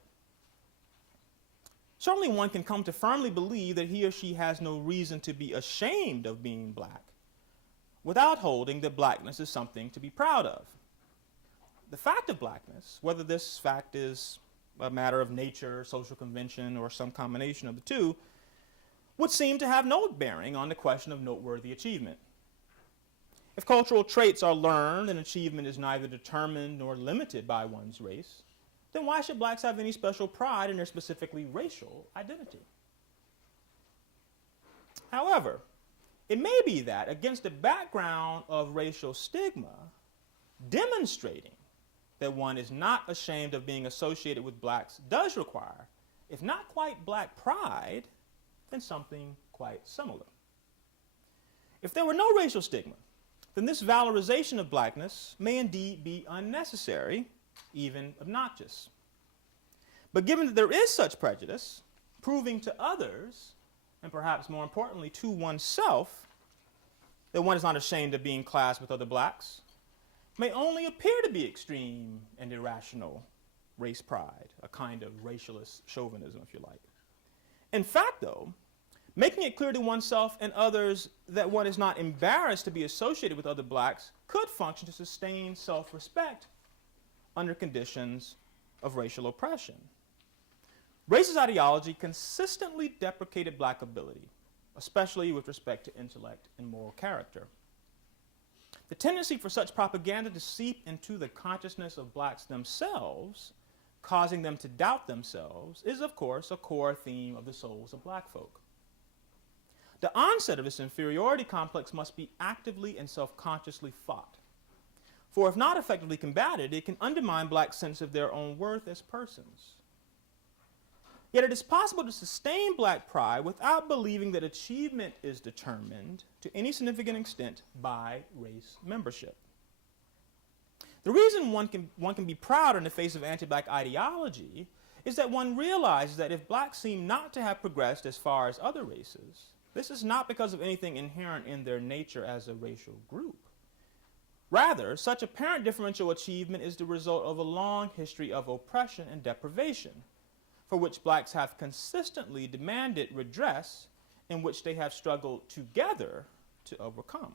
Certainly one can come to firmly believe that he or she has no reason to be ashamed of being black, without holding that blackness is something to be proud of. The fact of blackness, whether this fact is a matter of nature, social convention, or some combination of the two, would seem to have no bearing on the question of noteworthy achievement. If cultural traits are learned and achievement is neither determined nor limited by one's race, then why should blacks have any special pride in their specifically racial identity? However, it may be that against a background of racial stigma, demonstrating that one is not ashamed of being associated with blacks does require, if not quite black pride, then something quite similar. If there were no racial stigma, then this valorization of blackness may indeed be unnecessary, even obnoxious. But given that there is such prejudice, proving to others, and perhaps more importantly to oneself, that one is not ashamed of being classed with other blacks, may only appear to be extreme and irrational race pride, a kind of racialist chauvinism, if you like. In fact, though, making it clear to oneself and others that one is not embarrassed to be associated with other blacks could function to sustain self-respect under conditions of racial oppression. Racist ideology consistently deprecated black ability, especially with respect to intellect and moral character. The tendency for such propaganda to seep into the consciousness of blacks themselves, causing them to doubt themselves, is of course a core theme of the souls of black folk. The onset of this inferiority complex must be actively and self-consciously fought. For if not effectively combated, it can undermine blacks' sense of their own worth as persons. Yet it is possible to sustain black pride without believing that achievement is determined to any significant extent by race membership. The reason one can be proud in the face of anti-black ideology is that one realizes that if blacks seem not to have progressed as far as other races, this is not because of anything inherent in their nature as a racial group. Rather, such apparent differential achievement is the result of a long history of oppression and deprivation, for which blacks have consistently demanded redress, in which they have struggled together to overcome.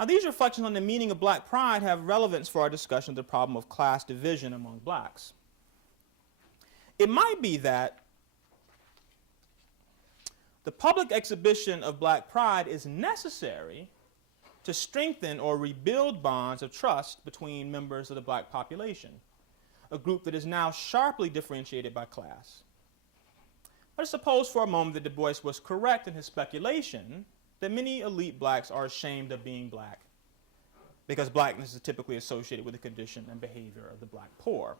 Now, these reflections on the meaning of black pride have relevance for our discussion of the problem of class division among blacks. It might be that the public exhibition of black pride is necessary to strengthen or rebuild bonds of trust between members of the black population, a group that is now sharply differentiated by class. Let us suppose for a moment that Du Bois was correct in his speculation that many elite blacks are ashamed of being black because blackness is typically associated with the condition and behavior of the black poor.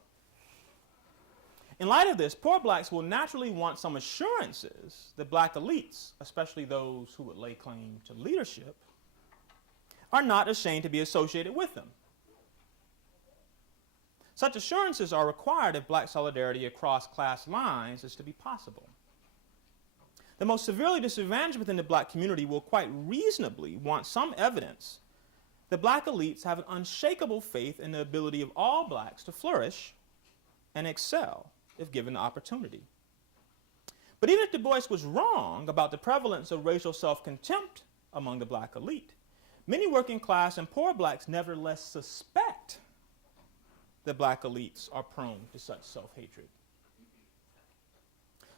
In light of this, poor blacks will naturally want some assurances that black elites, especially those who would lay claim to leadership, are not ashamed to be associated with them. Such assurances are required if black solidarity across class lines is to be possible. The most severely disadvantaged within the black community will quite reasonably want some evidence the black elites have an unshakable faith in the ability of all blacks to flourish and excel if given the opportunity. But even if Du Bois was wrong about the prevalence of racial self-contempt among the black elite, many working class and poor blacks nevertheless suspect that black elites are prone to such self-hatred.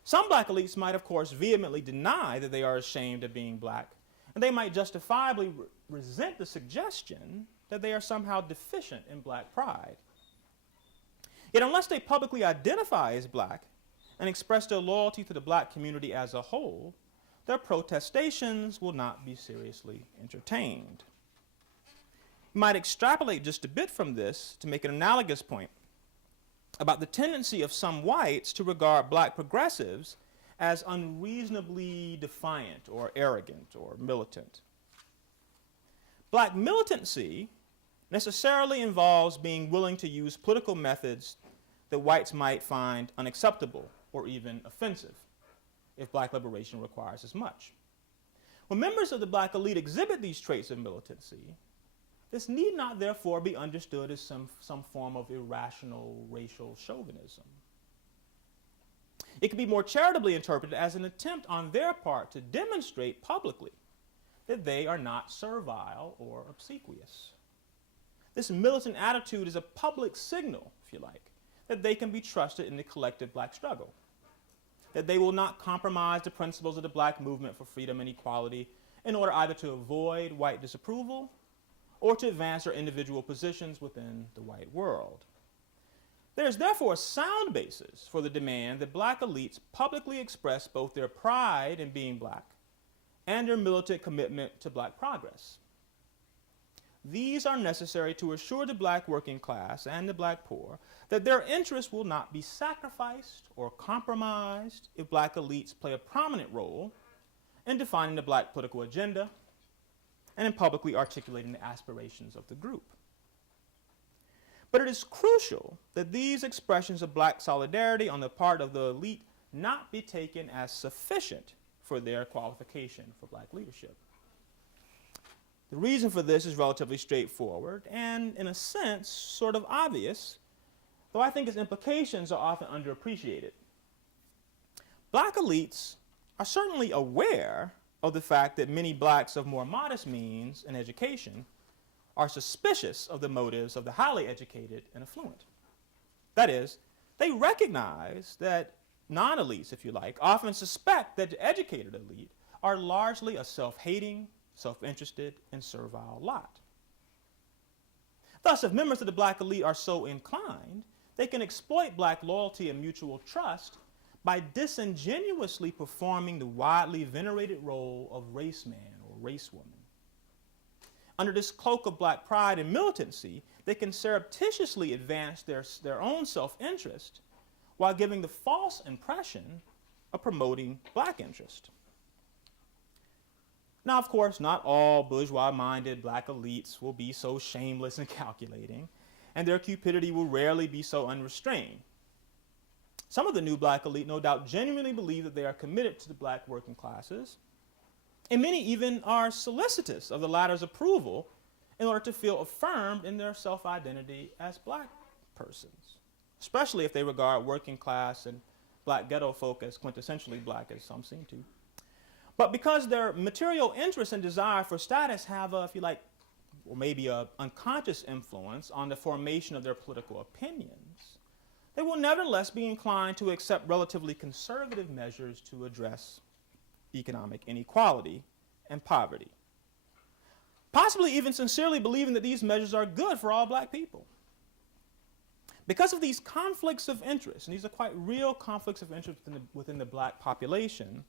Some black elites might, of course, vehemently deny that they are ashamed of being black, and they might justifiably resent the suggestion that they are somehow deficient in black pride. Yet unless they publicly identify as black and express their loyalty to the black community as a whole, their protestations will not be seriously entertained. You might extrapolate just a bit from this to make an analogous point about the tendency of some whites to regard black progressives as unreasonably defiant or arrogant or militant. Black militancy necessarily involves being willing to use political methods that whites might find unacceptable or even offensive if black liberation requires as much. When members of the black elite exhibit these traits of militancy, this need not therefore be understood as some form of irrational racial chauvinism. It can be more charitably interpreted as an attempt on their part to demonstrate publicly that they are not servile or obsequious. This militant attitude is a public signal, if you like, that they can be trusted in the collective black struggle, that they will not compromise the principles of the black movement for freedom and equality in order either to avoid white disapproval or to advance their individual positions within the white world. There is therefore a sound basis for the demand that black elites publicly express both their pride in being black and their militant commitment to black progress. These are necessary to assure the black working class and the black poor that their interests will not be sacrificed or compromised if black elites play a prominent role in defining the black political agenda and in publicly articulating the aspirations of the group. But it is crucial that these expressions of black solidarity on the part of the elite not be taken as sufficient for their qualification for black leadership. The reason for this is relatively straightforward and, in a sense, sort of obvious, though I think its implications are often underappreciated. Black elites are certainly aware of the fact that many blacks of more modest means and education are suspicious of the motives of the highly educated and affluent. That is, they recognize that non-elites, if you like, often suspect that the educated elite are largely a self-hating, self-interested, and servile lot. Thus, if members of the black elite are so inclined, they can exploit black loyalty and mutual trust by disingenuously performing the widely venerated role of race man or race woman. Under this cloak of black pride and militancy, they can surreptitiously advance their own self-interest while giving the false impression of promoting black interest. Now, of course, not all bourgeois-minded black elites will be so shameless and calculating, and their cupidity will rarely be so unrestrained. Some of the new black elite no doubt genuinely believe that they are committed to the black working classes, and many even are solicitous of the latter's approval in order to feel affirmed in their self-identity as black persons, especially if they regard working class and black ghetto folk as quintessentially black, as some seem to. But because their material interests and desire for status have a, if you like, or maybe an unconscious influence on the formation of their political opinions, they will nevertheless be inclined to accept relatively conservative measures to address economic inequality and poverty, possibly even sincerely believing that these measures are good for all black people. Because of these conflicts of interest, and these are quite real conflicts of interest within the black population,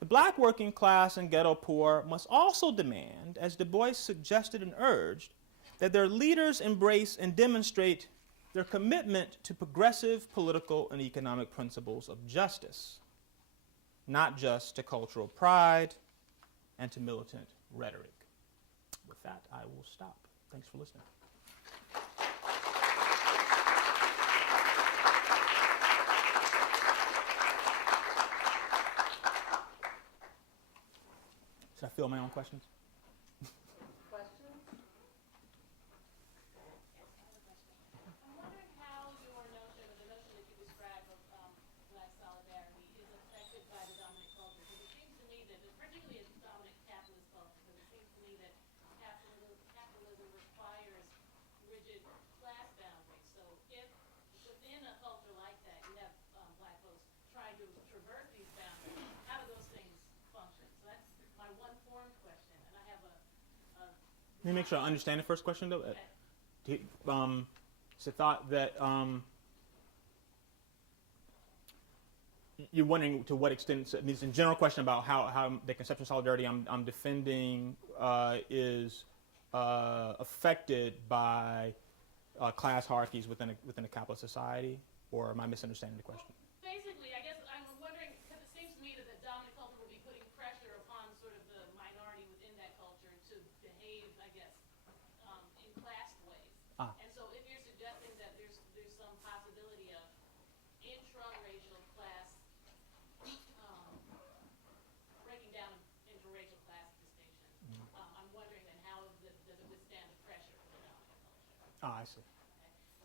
the black working class and ghetto poor must also demand, as Du Bois suggested and urged, that their leaders embrace and demonstrate their commitment to progressive political and economic principles of justice, not just to cultural pride and to militant rhetoric. With that, I will stop. Thanks for listening. Should I fill my own questions? Questions? Let me make sure I understand the first question, though. It's a thought that you're wondering to what extent, I mean, it's a general question about how the conception of solidarity I'm defending is affected by class hierarchies within a capitalist society, or am I misunderstanding the question? Basically, I guess I'm wondering, because it seems to me that the dominant culture will be putting pressure upon sort of the minority within that culture to behave, I guess, in class ways. And so if you're suggesting that there's some possibility of intra-racial class, breaking down into racial class distinctions, I'm wondering then how does it withstand the pressure of the dominant culture? I see.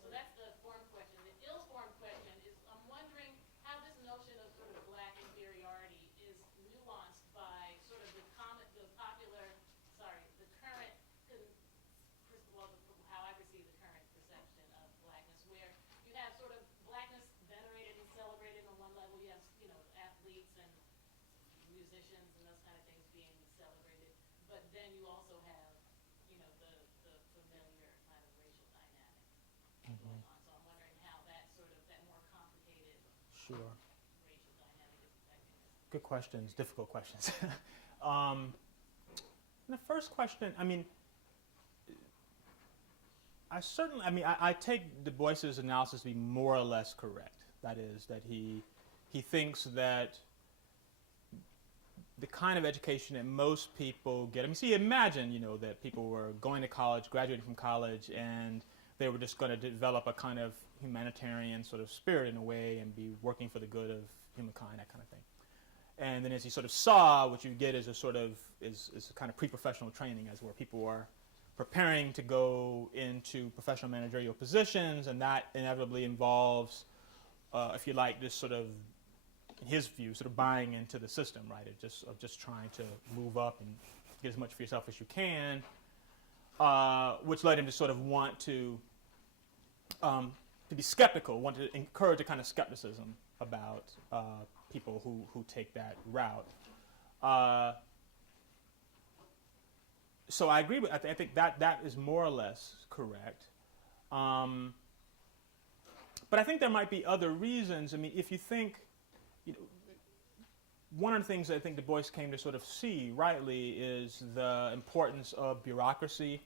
So that's the form question. The ill-formed question is, I'm wondering how this notion of sort of black inferiority is nuanced by sort of the current, how I perceive the current perception of blackness, where you have sort of blackness venerated and celebrated on one level. You have, athletes and musicians and those kind of things being celebrated, but then you also have, the familiar kind of racial dynamic going on. So I'm wondering how that more complicated Sure. racial dynamic is affecting this. Good questions, difficult questions. The first question, I mean, I take Du Bois's analysis to be more or less correct. That is, that he thinks that the kind of education that most people get, imagine, that people were going to college, graduating from college, and they were just going to develop a kind of humanitarian sort of spirit in a way and be working for the good of humankind, that kind of thing. And then as he sort of saw, what you get is a kind of pre-professional training, as where people are preparing to go into professional managerial positions, and that inevitably involves, if you like, this sort of, in his view, sort of buying into the system, right? Of just trying to move up and get as much for yourself as you can, which led him to sort of want to be skeptical, want to encourage a kind of skepticism about people who take that route. So I agree with. I think that is more or less correct. But I think there might be other reasons. I mean, if you think, one of the things I think Du Bois came to sort of see rightly is the importance of bureaucracy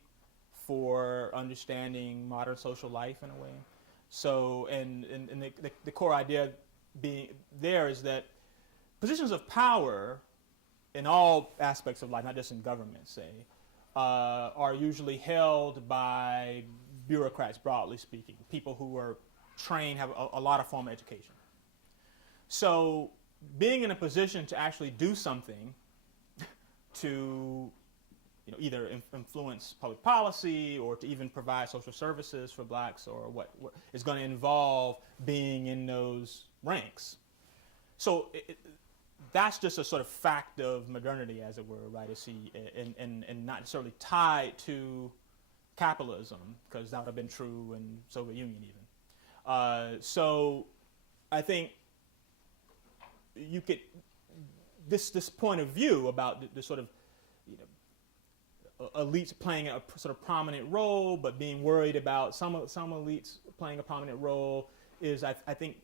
for understanding modern social life in a way. So, and the core idea being there is that positions of power in all aspects of life, not just in government, say, are usually held by bureaucrats, broadly speaking, people who are trained, have a lot of formal education. So being in a position to actually do something to either influence public policy or to even provide social services for blacks, or what is going to involve being in those ranks. So that's just a sort of fact of modernity, as it were, right? And not necessarily tied to capitalism, because that would have been true in Soviet Union even. So I think you could, this point of view about the sort of, elites playing a sort of prominent role, but being worried about some elites playing a prominent role is, I think,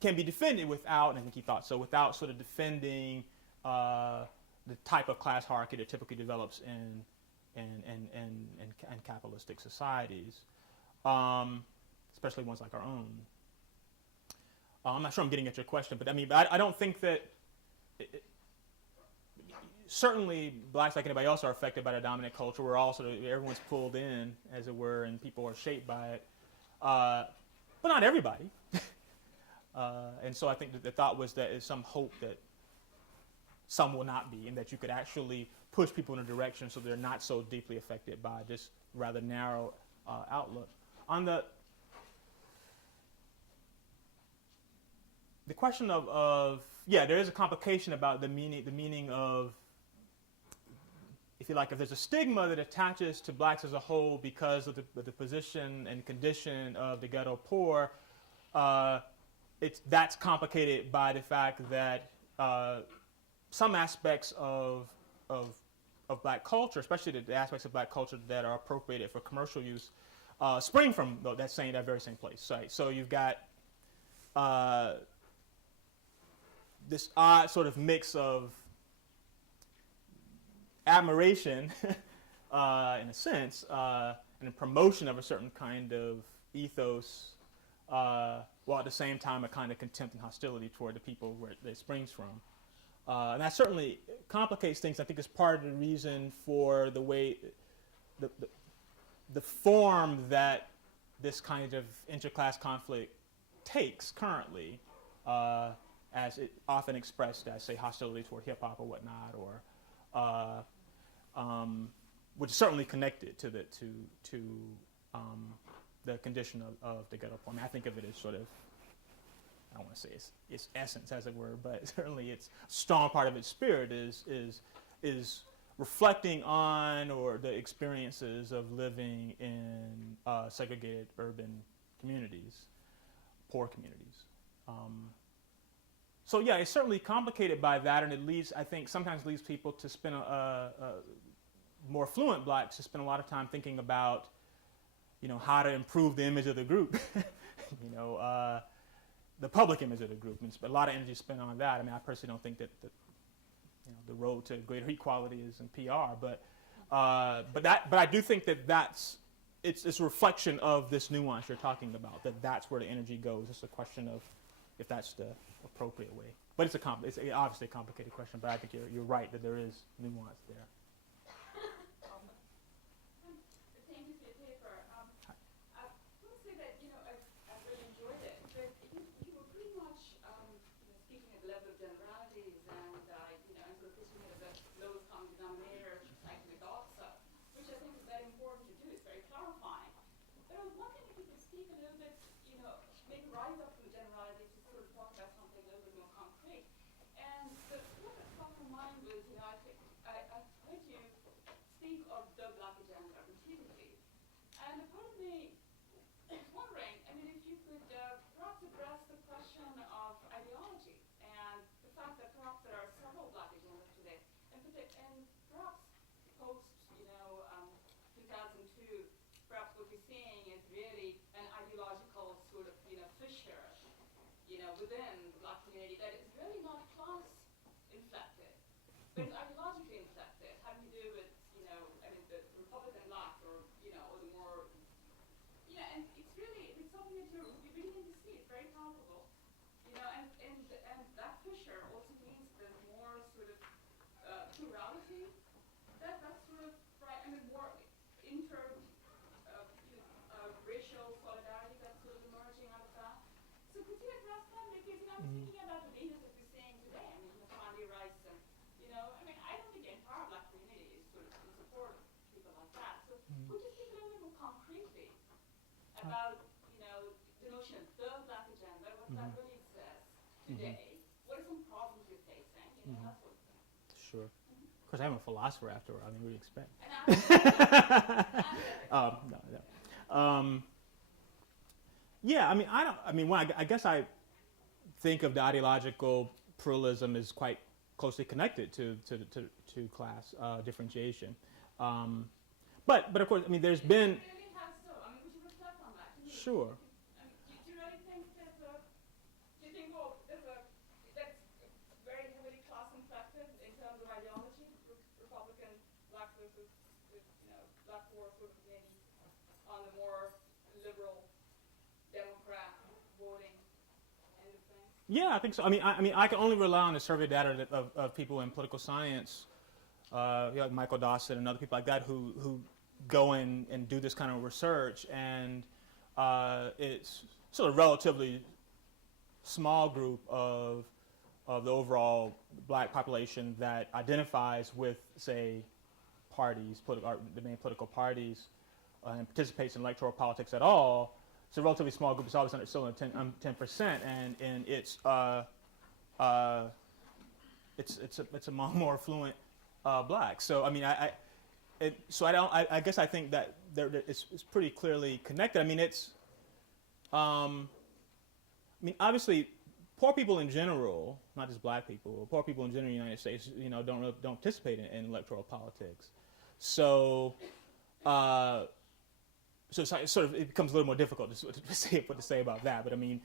can be defended without, and I think he thought so, without sort of defending the type of class hierarchy that typically develops in capitalistic societies, especially ones like our own. I'm not sure I'm getting at your question, but I don't think that. Certainly, blacks, like anybody else, are affected by the dominant culture. We're all everyone's pulled in, as it were, and people are shaped by it. But not everybody. And so I think that the thought was that there's some hope that some will not be, and that you could actually push people in a direction so they're not so deeply affected by this rather narrow outlook. On the question of there is a complication about the meaning of, if you like, if there's a stigma that attaches to blacks as a whole because of the position and condition of the ghetto poor, that's complicated by the fact that some aspects of of black culture, especially the aspects of black culture that are appropriated for commercial use, spring from that very same place. Right? So you've got this odd sort of mix of admiration, in a sense, and a promotion of a certain kind of ethos, while at the same time a kind of contempt and hostility toward the people where it springs from. And that certainly complicates things. I think it's part of the reason for the way, the form that this kind of interclass conflict takes currently, as it often expressed as, say, hostility toward hip-hop or whatnot, or which is certainly connected to the condition of the ghetto poor. I mean, I think of it as sort of, I don't want to say its essence, as it were, but certainly its strong part of its spirit is reflecting on or the experiences of living in segregated urban communities, poor communities. So yeah, it's certainly complicated by that, and it leads, I think, sometimes leads people to spend more fluent blacks to spend a lot of time thinking about, how to improve the image of the group, the public image of the group, and a lot of energy spent on that. I mean, I personally don't think that the road to greater equality is in PR, but I do think that it's a reflection of this nuance you're talking about. That's where the energy goes. It's a question of if that's the appropriate way. But it's obviously a complicated question. But I think you're right that there is nuance there. Thank you for your paper. I will say that I've really enjoyed it. But you were pretty much speaking at the level of generalities and and sort of pushing it as a lowest common denominator, like with DOTSA, which I think is very important to do. It's very clarifying. But I was wondering if you could speak a little bit, maybe rise up from the generalities to sort of talk about something a little bit more concrete. And the what that crossed my mind was, I heard you speak of the Black agenda repeatedly. And a part of me is wondering, if you could perhaps address the question of ideology and the fact that perhaps there are several Black agendas today, and perhaps post, 2002, perhaps what we're seeing is really an ideological sort of, fissure, within the Black community that is really not class inflected, but it's ideologically inflected, having to do with, the Republican Black or the more, and it's something that you're beginning to see. It's very palpable, and that fissure also means there's more sort of plurality. That's sort of right. More racial solidarity that's sort of emerging out of that. So could you address that? Because I'm thinking about the leaders that we're seeing today. Tommie Rights and I don't think the entire Black community is sort of in support of people like that. So would you speak a little bit more concretely about the notion of the Black agenda, what that really says today? What are some problems you're facing? That sort of thing. Sure. Of course, I'm a philosopher after all. What do you expect? No. Yeah, I guess I think of the ideological pluralism as quite closely connected to class differentiation. But of course, there's been. It really has so. Would you reflect on that? Sure. Do you really think that's very heavily class inflected in terms of ideology? Republican, Black versus, Black poor sort of maybe on the more liberal Democrat voting end of things? Yeah, I think so. I can only rely on the survey data of people in political science, like Michael Dawson and other people like that who go in and do this kind of research, and it's sort of relatively small group of the overall Black population that identifies with, say, parties, the main political parties, and participates in electoral politics at all. It's a relatively small group. It's always still in 10%, and it's among more affluent Blacks. So I guess I think that it's pretty clearly connected. Obviously, poor people in general, not just black people, poor people in general in the United States, don't participate in electoral politics. So, it becomes a little more difficult to say what to say about that. But I mean,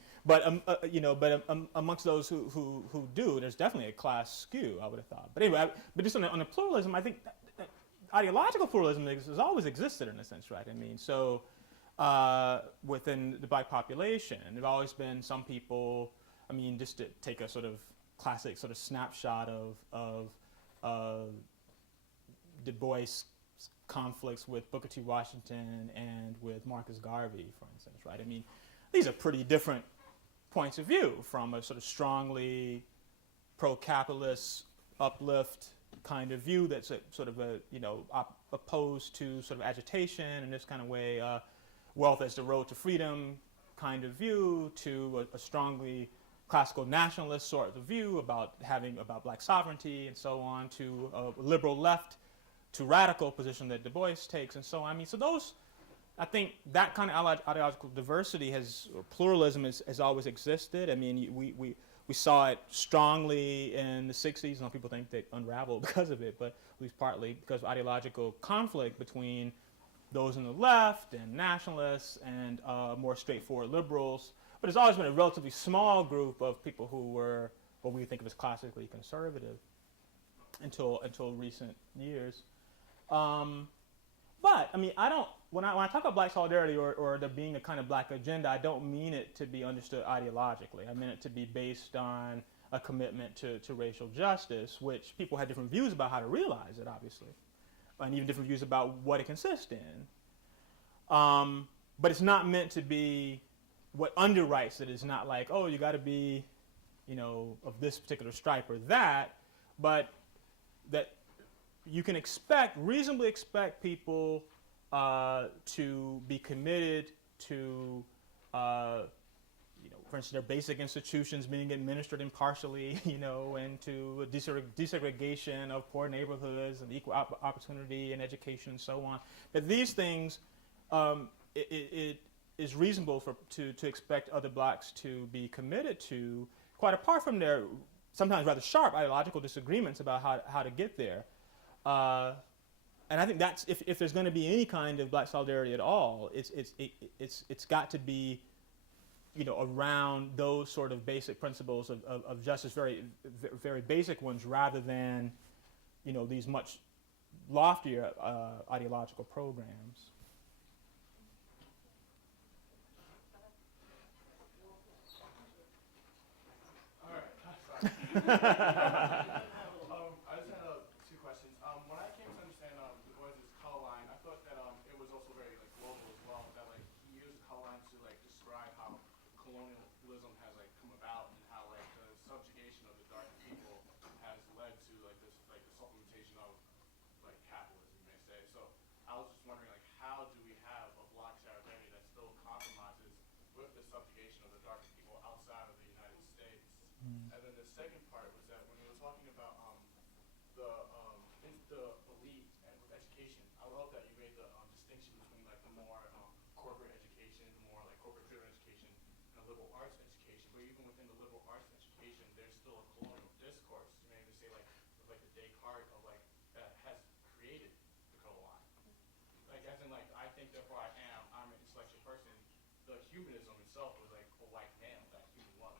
amongst those who do, there's definitely a class skew, I would have thought. But anyway, but just on the pluralism, I think that ideological pluralism has always existed in a sense, right? I mean, so within the black population, there've always been some people. I mean, just to take a sort of classic sort of snapshot of Du Bois' conflicts with Booker T. Washington and with Marcus Garvey, for instance, right? I mean, these are pretty different points of view from a sort of strongly pro-capitalist, uplift kind of view that's opposed to sort of agitation in this kind of way, wealth as the road to freedom kind of view, to a strongly classical nationalist sort of view about black sovereignty and so on, to a liberal left to radical position that Du Bois takes and so on. I mean, so those, I think that kind of ideological diversity or pluralism has always existed. I mean, we saw it strongly in the 60s. Some people think they unraveled because of it, but at least partly because of ideological conflict between those on the left and nationalists and more straightforward liberals. But there's always been a relatively small group of people who were what we think of as classically conservative until recent years. But I mean, when I talk about black solidarity or there being a kind of black agenda, I don't mean it to be understood ideologically. I mean it to be based on a commitment to racial justice, which people had different views about how to realize it, obviously, and even different views about what it consists in. But it's not meant to be what underwrites it. Is not like, oh, you got to be, of this particular stripe or that, but that you can reasonably expect people to be committed to, for instance, their basic institutions being administered impartially, and to desegregation of poor neighborhoods and equal opportunity and education and so on. That these things, it is reasonable to expect other blacks to be committed to, quite apart from their sometimes rather sharp ideological disagreements about how to get there. And I think that's if there's going to be any kind of black solidarity at all, it's got to be, around those sort of basic principles of justice, very very basic ones, rather than, these much loftier ideological programs. All right. Sorry. I just had two questions. When I came to understand Du Bois's color line, I thought that it was also very global as well. That he used the color line to describe how colonialism has come about and how the subjugation of the darker people has led to this the supplementation of capitalism, you may say. So I was just wondering how do we have a black solidarity that still compromises with the subjugation of the darker people outside of the United States? And then the second part was that when we were talking about the elite and with education, I love that you made the distinction between the more corporate education, more corporate driven education, and a liberal arts education. But even within the liberal arts education, there's still a colonial discourse. You may even say with the Descartes of that has created the color line. As in I think therefore I am, I'm an intellectual person. The humanism itself was a white male that human was.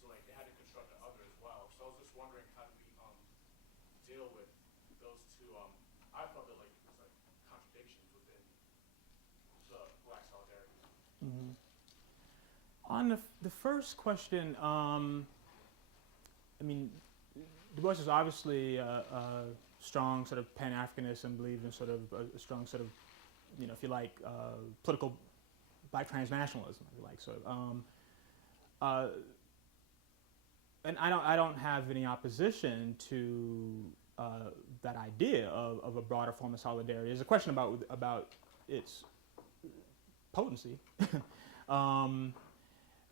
So it had to construct the other as well. So I was just wondering, how do we deal with those two? I felt that it was contradictions within the black solidarity. Mm-hmm. On the first question, I mean, Du Bois is obviously a strong sort of Pan-Africanist and believed in sort of a strong sort of, if you like, political black transnationalism, if you like, sort of. And I don't have any opposition to that idea of a broader form of solidarity. There's a question about its potency,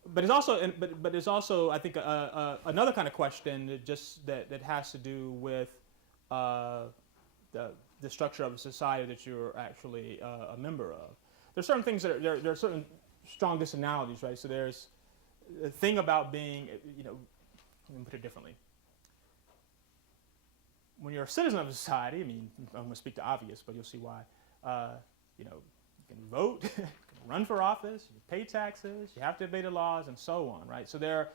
but it's also but there's also, I think, another kind of question that has to do with the structure of a society that you're actually a member of. There's certain things that there are certain strong disanalogies, right? So there's the thing about being, let me put it differently. When you're a citizen of a society, I mean, I'm going to speak the obvious, but you'll see why. You can vote, you can run for office, you pay taxes, you have to obey the laws, and so on, right? So there,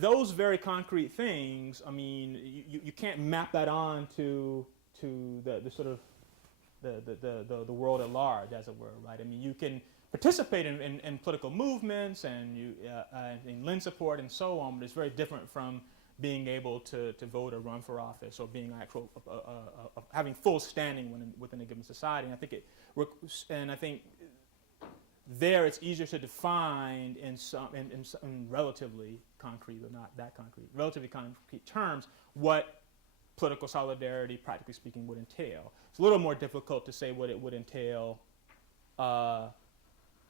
those very concrete things. I mean, you can't map that on to the sort of the world at large, as it were, right? I mean, you can participate in political movements and and lend support and so on, but it's very different from being able to vote or run for office or being actual having full standing within a given society. And I think there it's easier to define in relatively concrete, but not that concrete, relatively concrete terms what political solidarity, practically speaking, would entail. It's a little more difficult to say what it would entail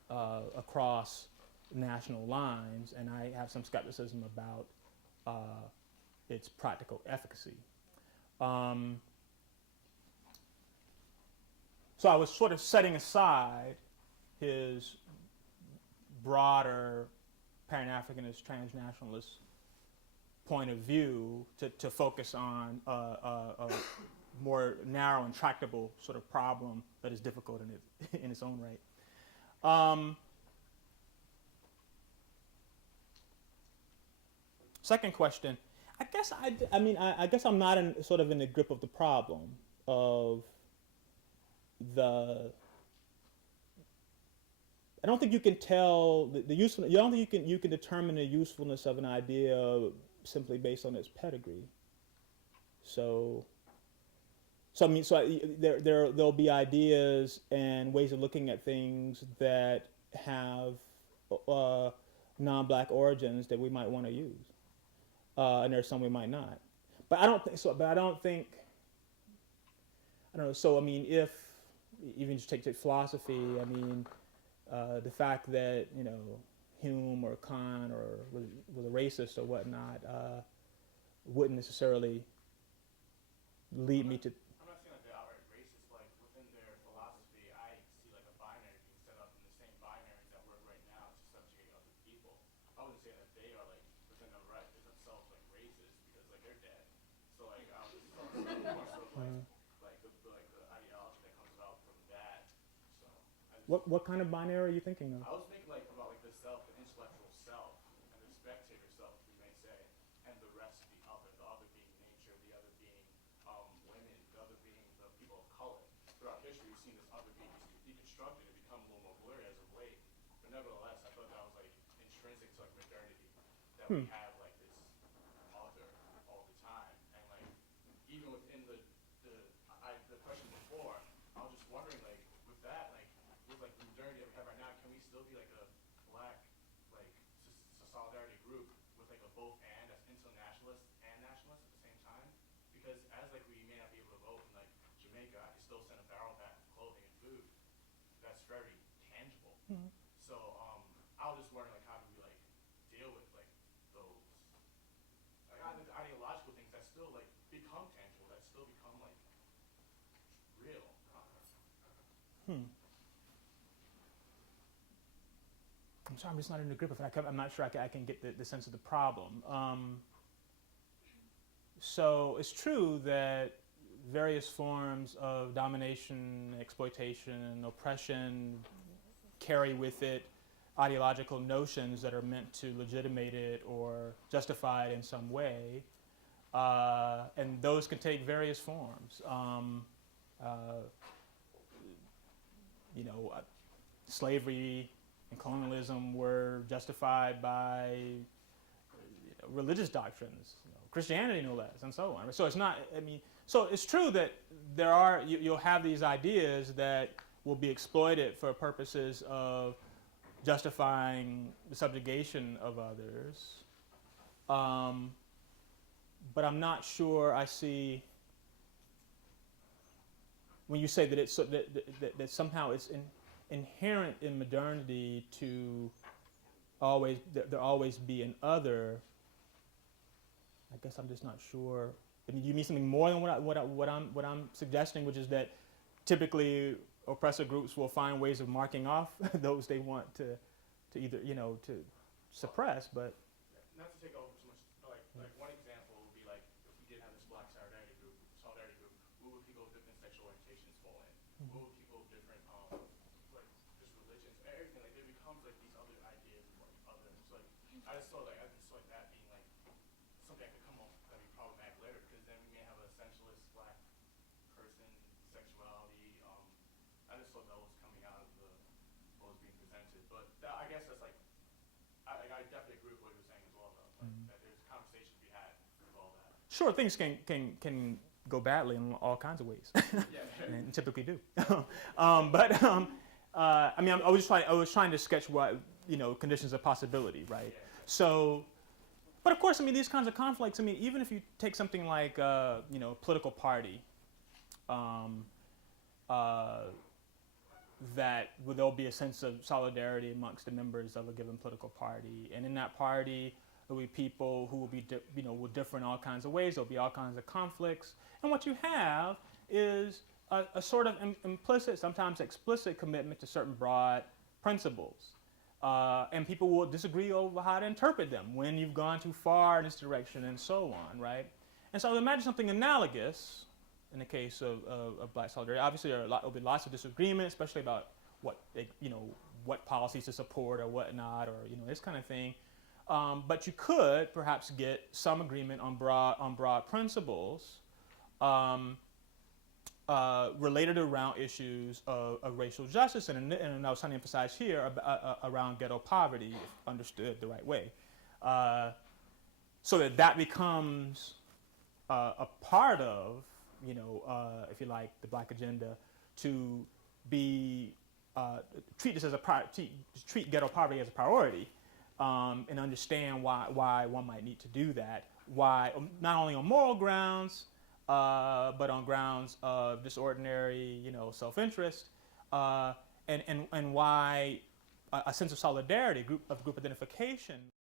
across national lines, and I have some skepticism about its practical efficacy. So I was sort of setting aside his broader Pan-Africanist, transnationalist point of view to focus on a more narrow and tractable sort of problem that is difficult in its own right. Second question. I guess I'm not in the grip of the problem of I don't think you can tell the usefulness. You don't think you can determine the usefulness of an idea simply based on its pedigree. There'll be ideas and ways of looking at things that have non-black origins that we might want to use. And there's some we might not. But I don't think so. But I don't know. So I mean, if even just take philosophy, I mean, the fact that Hume or Kant or was a racist or whatnot wouldn't necessarily lead me to. I'm not saying that they're outright racist. Like within their philosophy, I see like a binary being set up in the same binaries that work right now to subjugate other people. I wouldn't say that they are like within themselves like racist because like they're dead. So like I was more sort of like the ideology that comes out from that. So What kind of binary are you thinking of? I was thinking like about like the self, the intellectual self, and the spectator self, we may say, and the rest the other being nature, the other being women, the other being the people of color. Throughout history, we've seen this other being deconstructed and become a little more blurry as of late. But nevertheless, I thought that was like intrinsic to like modernity, that we have like this other all the time, and like even within the question before, I was just wondering like with that like with like the modernity that we have right now, can we still be like a black like solidarity group with like a both and as internationalist and nationalist at the same time? Because as like we may not be able to vote in like Jamaica, I can still send a barrel back of clothing and food. That's very tangible. Mm-hmm. So I was just wondering like how do we like deal with like those like the ideological things that still like become tangible, that still become like real. I'm sorry, I'm just not in the grip of it. I'm not sure I can get the sense of the problem. So it's true that various forms of domination, exploitation, oppression carry with it ideological notions that are meant to legitimate it or justify it in some way. And those can take various forms. Slavery and colonialism were justified by religious doctrines, Christianity no less, and so on. So it's not. So it's true that there are. You'll have these ideas that will be exploited for purposes of justifying the subjugation of others. But I'm not sure I see when you say that it's that somehow it's inherent in modernity to there always be an other. I guess I'm just not sure. You mean something more than what I'm suggesting, which is that typically oppressor groups will find ways of marking off those they want to either, you know, to suppress, but Not to take over too much, but like one example would be like if we did have this Black Solidarity group, where would people of different sexual orientations fall in? Where would people of different like just religions and everything, like there becomes like these other ideas of like others. Like I just saw like that being like something that could come up that be problematic later, because then we may have a essentialist Black person sexuality. I just thought that was coming out of what was being presented, but I guess that's like. I definitely agree with what you were saying as well, though. Like, that there's conversation to be had with all that. sure, things can go badly in all kinds of ways, and typically do. I mean, I was trying to sketch what, you know, conditions of possibility, right? Yeah. So, but of course, I mean, these kinds of conflicts. I mean, even if you take something like, you know, political party, that there'll be a sense of solidarity amongst the members of a given political party, and in that party there'll be people who will be will differ in all kinds of ways. There'll be all kinds of conflicts, and what you have is a sort of implicit, sometimes explicit commitment to certain broad principles, and people will disagree over how to interpret them when you've gone too far in this direction, and so on, right? And so imagine something analogous in the case of Black Solidarity. Obviously, there'll be lots of disagreement, especially about what policies to support or whatnot, or this kind of thing. But you could perhaps get some agreement on broad principles related around issues of racial justice, and I was trying to emphasize here around ghetto poverty, if understood the right way, so that becomes a part of, if you like, the Black agenda, to be treat this as treat ghetto poverty as a priority, and understand why one might need to do that. Why, not only on moral grounds, but on grounds of just ordinary, self-interest, and why a sense of solidarity, group identification.